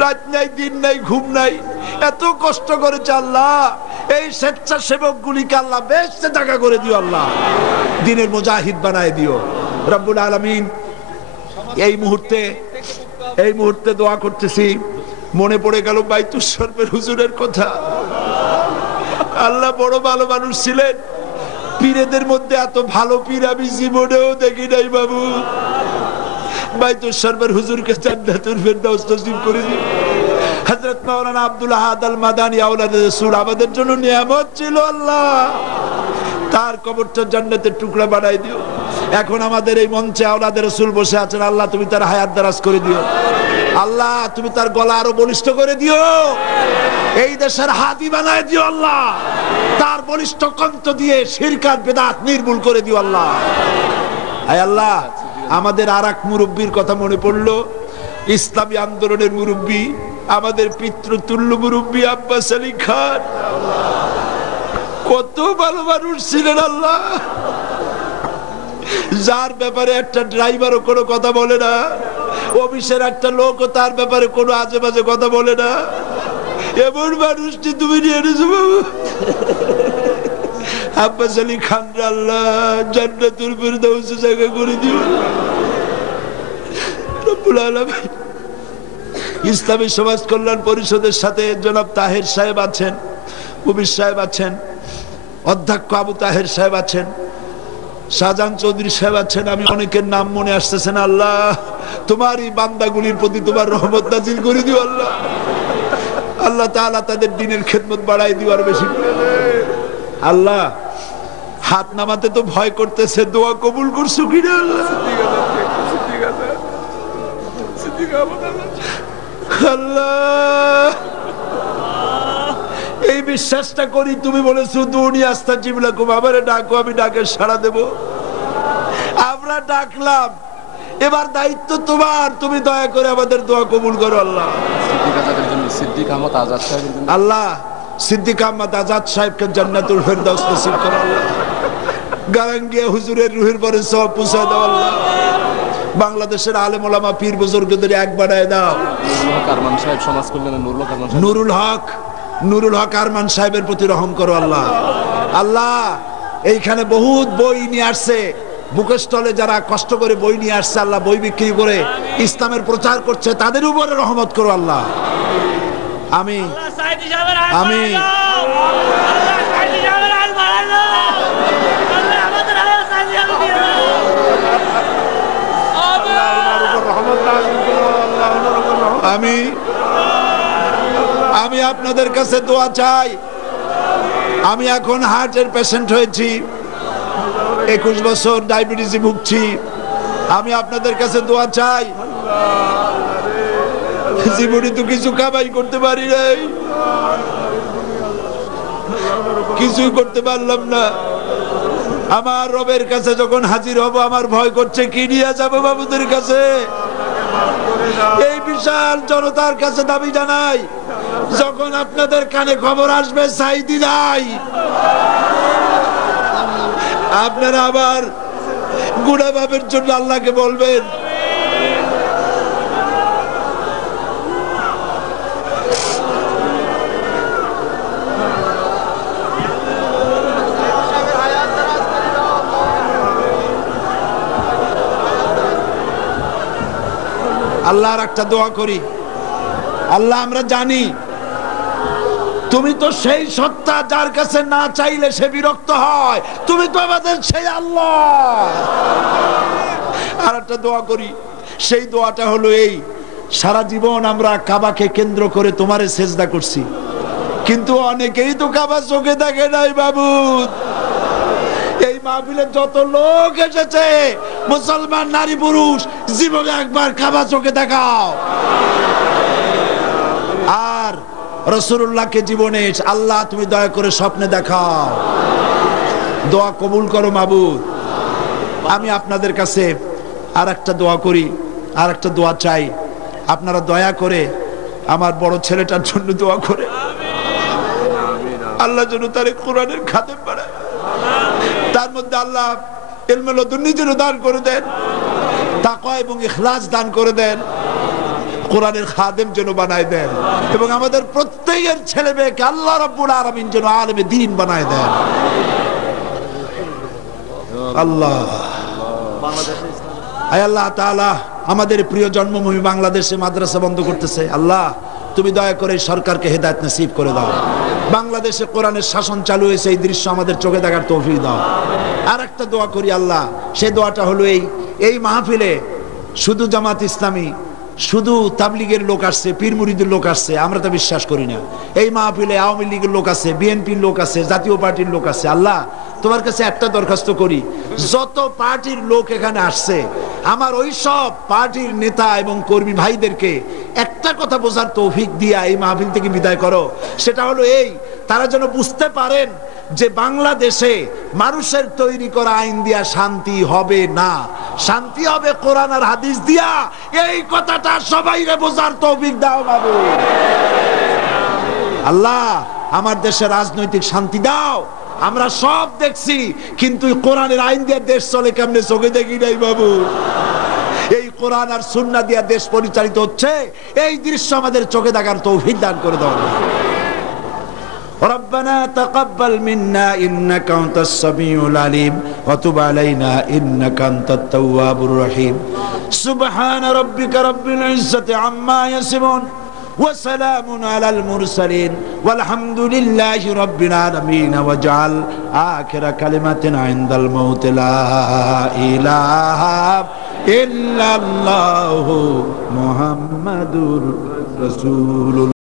রাত নাই, দিন নাই, ঘুম নাই, এত কষ্ট করেছে। আল্লাহ এই স্বেচ্ছাসেবক গুলিকে আল্লাহ বেহেশতে জায়গা করে দিও। আল্লাহ দিনের মুজাহিদ বানায় দিও রব্বুল আলামিন। এই মুহূর্তে দোয়া করতেছি, মনে পড়ে গেল বাইতুল শরীফের হুজুরের কথা। আল্লাহ বড় ভালো মানুষ ছিলেন, পীরেদের মধ্যে এত ভালো পীর আমি জীবনেও দেখি নাই বাবু। বাইতুল শরীফের হুজুরকে জান্নাতুল ফেরদাউস নসিব করে দিন। হযরত মাওলানা আব্দুল আহাদ আল মাদানী আওলাদে রাসূল আমাদের জন্য নিয়ামত ছিল। আল্লাহ তার কবরটা জান্নাতের টুকরা বানাই দিও। এখন আমাদের এই মঞ্চে আওলাদে রাসূল বসে আছেন, আল্লাহ তুমি তার হায়াত দারাজ করে দিও। আল্লাহ তুমি তার গলা আরো বলিষ্ঠ করে দিও, এই দেশের হাদি বানায় দিও। আল্লাহ তার বলিষ্ঠ কণ্ঠ দিয়ে শিরক আর বিদআত নির্মূল করে দিও। আল্লাহ আয় আল্লাহ আমাদের আরেক মুরব্বির কথা মনে পড়লো, ইসলামী আন্দোলনের মুরব্বী, আমাদের পিতৃতুল্য মুরব্বী আব্বাস আলী খান। কত ভালো মানুষ ছিলেন আল্লাহ, যার ব্যাপারে একটা ড্রাইভারও কোনো কথা বলে না, অফিসের একটা লোকও তার ব্যাপারে কোনো আজে বাজে কথা বলে না। এমন মানুষটি তুমি নিয়ে এনেছো বাবু। আব্বাস আলী খান আল্লাহ জান্নাতুল ফেরদাউসে জায়গা করে দিও রব্বুল আলামিন। ইসলামী সমাজ কল্যাণ পরিষদের সাথে জনাব তাহের সাহেব আছেন, মুবির সাহেব আছেন, অধ্যক্ষ আবু তাহের সাহেব আছেন, শাহজাহান চৌধুরী সাহেব আছেন। আমি অনেকের নাম মনে আসতেছে না। আল্লাহ তোমার এই বান্দাগুলির প্রতি তোমার রহমত নাজিল করে দিও। আল্লাহ আল্লাহ তাআলা তাদের দ্বীনের খেদমত বাড়াই দিও আর বেশি। আল্লাহ হাত নামাতে তো ভয় করতেছে, দোয়া কবুল করছো কিনা আল্লাহ। আল্লাহ এই বিশ্বাসটা করি, তুমি বলেছো দুনিয়া আস্তাজিব লাকুম, আমারে ডাকো আমি ডাকে সাড়া দেব। আমরা ডাকলাম, এবার দায়িত্ব তোমার, তুমি দয়া করে আমাদের দোয়া কবুল করো। আল্লাহ আল্লাহ সিদ্দিক আহমদ আজাদ সাহেবকে জান্নাতুল ফেরদাউস নসিব করো। আল্লাহ গারাঙ্গিয়া হুজুরের রুহের পরে সওয়াব পৌঁছায় দাও। আল্লাহ বাংলাদেশের আলেম ওলামা পীর বুজুর্গদের এক বানায় দাও। নুরুল হক আরমান সাহেবের প্রতি রহম করো। আল্লাহ আল্লাহ এইখানে বহুত বই নিয়ে আসছে, বুকস্টলে যারা কষ্ট করে বই নিয়ে আসছে, আল্লাহ বই বিক্রি করে ইসলামের প্রচার করছে, তাদের উপরে রহমত করো। আল্লাহ আমি আমি আমি আমি আপনাদের কাছে দোয়া চাই। আমি এখন হার্টের পেশেন্ট হয়েছি, 21 বছর ডায়াবেটিসে ভুগছি। আমি আপনাদের কাছে দোয়া চাই। জীবনে তো কিছু কামাই করতে পারি নাই, কিছুই করতে পারলাম না। আমার রবের কাছে যখন হাজির হব আমার ভয় করছে, কি নিয়ে যাবো বাবুদের কাছে। এই বিশাল জনতার কাছে দাবি জানাই, যখন আপনাদের কানে খবর আসবে সাইদি নাই, আপনারা আবার গুনাহ মাফের জন্য আল্লাহকে বলবেন। আল্লাহর একটা দোয়া করি, আল্লাহ আমরা জানি তুমি তো সেই সত্তা যার কাছে না চাইলে সে বিরক্ত হয়, তুমি তো আমাদের সেই আল্লাহ। আর একটা দোয়া করি, সেই দোয়াটা হলো এই, সারা জীবন আমরা কাবাকে কেন্দ্র করে তোমারে সেজদা করছি, কিন্তু অনেকেই তো কাবা চোখে দেখে নাই বাবু। এই মাহফিলে যত লোক এসেছে মুসলমান নারী পুরুষ, জীবনে একবার কাবা চোখে দেখাও। আর রাসূলুল্লাহকে জীবনে আল্লাহ তুমি দয়া করে স্বপ্নে দেখাও। দোয়া কবুল করো মাবুদ। আমি আপনাদের কাছে আর একটা দোয়া করি, আর একটা দোয়া চাই, আপনারা দয়া করে আমার বড় ছেলেটার জন্য দোয়া করে আল্লাহ যেন তার কোরআনের খাদেম বানায়, তার মধ্যে আল্লাহ ইলমে লদুন্নি যেন দান করে দেন, তাকওয়া এবং ইখলাস দান করে দেন, কোরআনের খাদেম যেন বানায় দেন, এবং আমাদের প্রত্যেকের ছেলে মেয়েকে আল্লাহ রাব্বুল আলামিন যেন আলেমে দ্বীন বানায় দেন। আল্লাহ আয় আল্লাহ তাআলা, আমাদের প্রিয় জন্মভূমি বাংলাদেশে মাদ্রাসা বন্ধ করতেছে, আল্লাহ তুমি দয়া করে সরকারকে হেদায়েত নসিব করে দাও। বাংলাদেশে কোরআনের শাসন চালু হয়েছে, এই দৃশ্য আমাদের চোখে দেখার তৌফিক দাও। আর একটা দোয়া করি আল্লাহ, সেই দোয়াটা হলো এই মাহফিলে শুধু জামাত ইসলামী, শুধু তাবলিগের লোক আসছে, পীর মুরিদের লোক আসছে, আমরা তো বিশ্বাস করি না। এই মাহফিলে আওয়ামী লীগের লোক আছে, বিএনপির লোক আছে, জাতীয় পার্টির লোক আছে। আল্লাহ তোমার কাছে একটা দরখাস্ত করি, যত পার্টির লোক এখানে আসছে, আমার ওই সব পার্টির নেতা এবং কর্মী ভাইদেরকে একটা কথা বোঝার তৌফিক দিয়া এই মাহফিল থেকে বিদায় করো। সেটা হলো এই, তারা যেন বুঝতে পারেন যে বাংলাদেশে মানুষের তৈরি করা আইন দিয়া শান্তি হবে না, শান্তি হবে কোরআন আর হাদিস দিয়া। এই কথাটা সবাইরে বোঝার তৌফিক দাও বাবু। আল্লাহ আমার দেশে রাজনৈতিক শান্তি দাও। আমরা সব দেখছি, কিন্তু কোরআনের আইন দিয়া দেশ চলে কেমনে চোখে দেখি নাই বাবু। এই কোরআন আর সুন্নাহ দিয়া দেশ পরিচালিত হচ্ছে, এই দৃশ্য আমাদের চোখে দেখার তৌফিক দান করে দাও। ربنا تقبل منا إنك أنت السميع العليم وتب علينا إنك أنت التواب الرحيم سبحان ربك رب العزة عما يصفون وسلام على المرسلين والحمد لله رب العالمين واجعل آخر كلمة عند الموت لا إله إلا الله محمد رسول الله.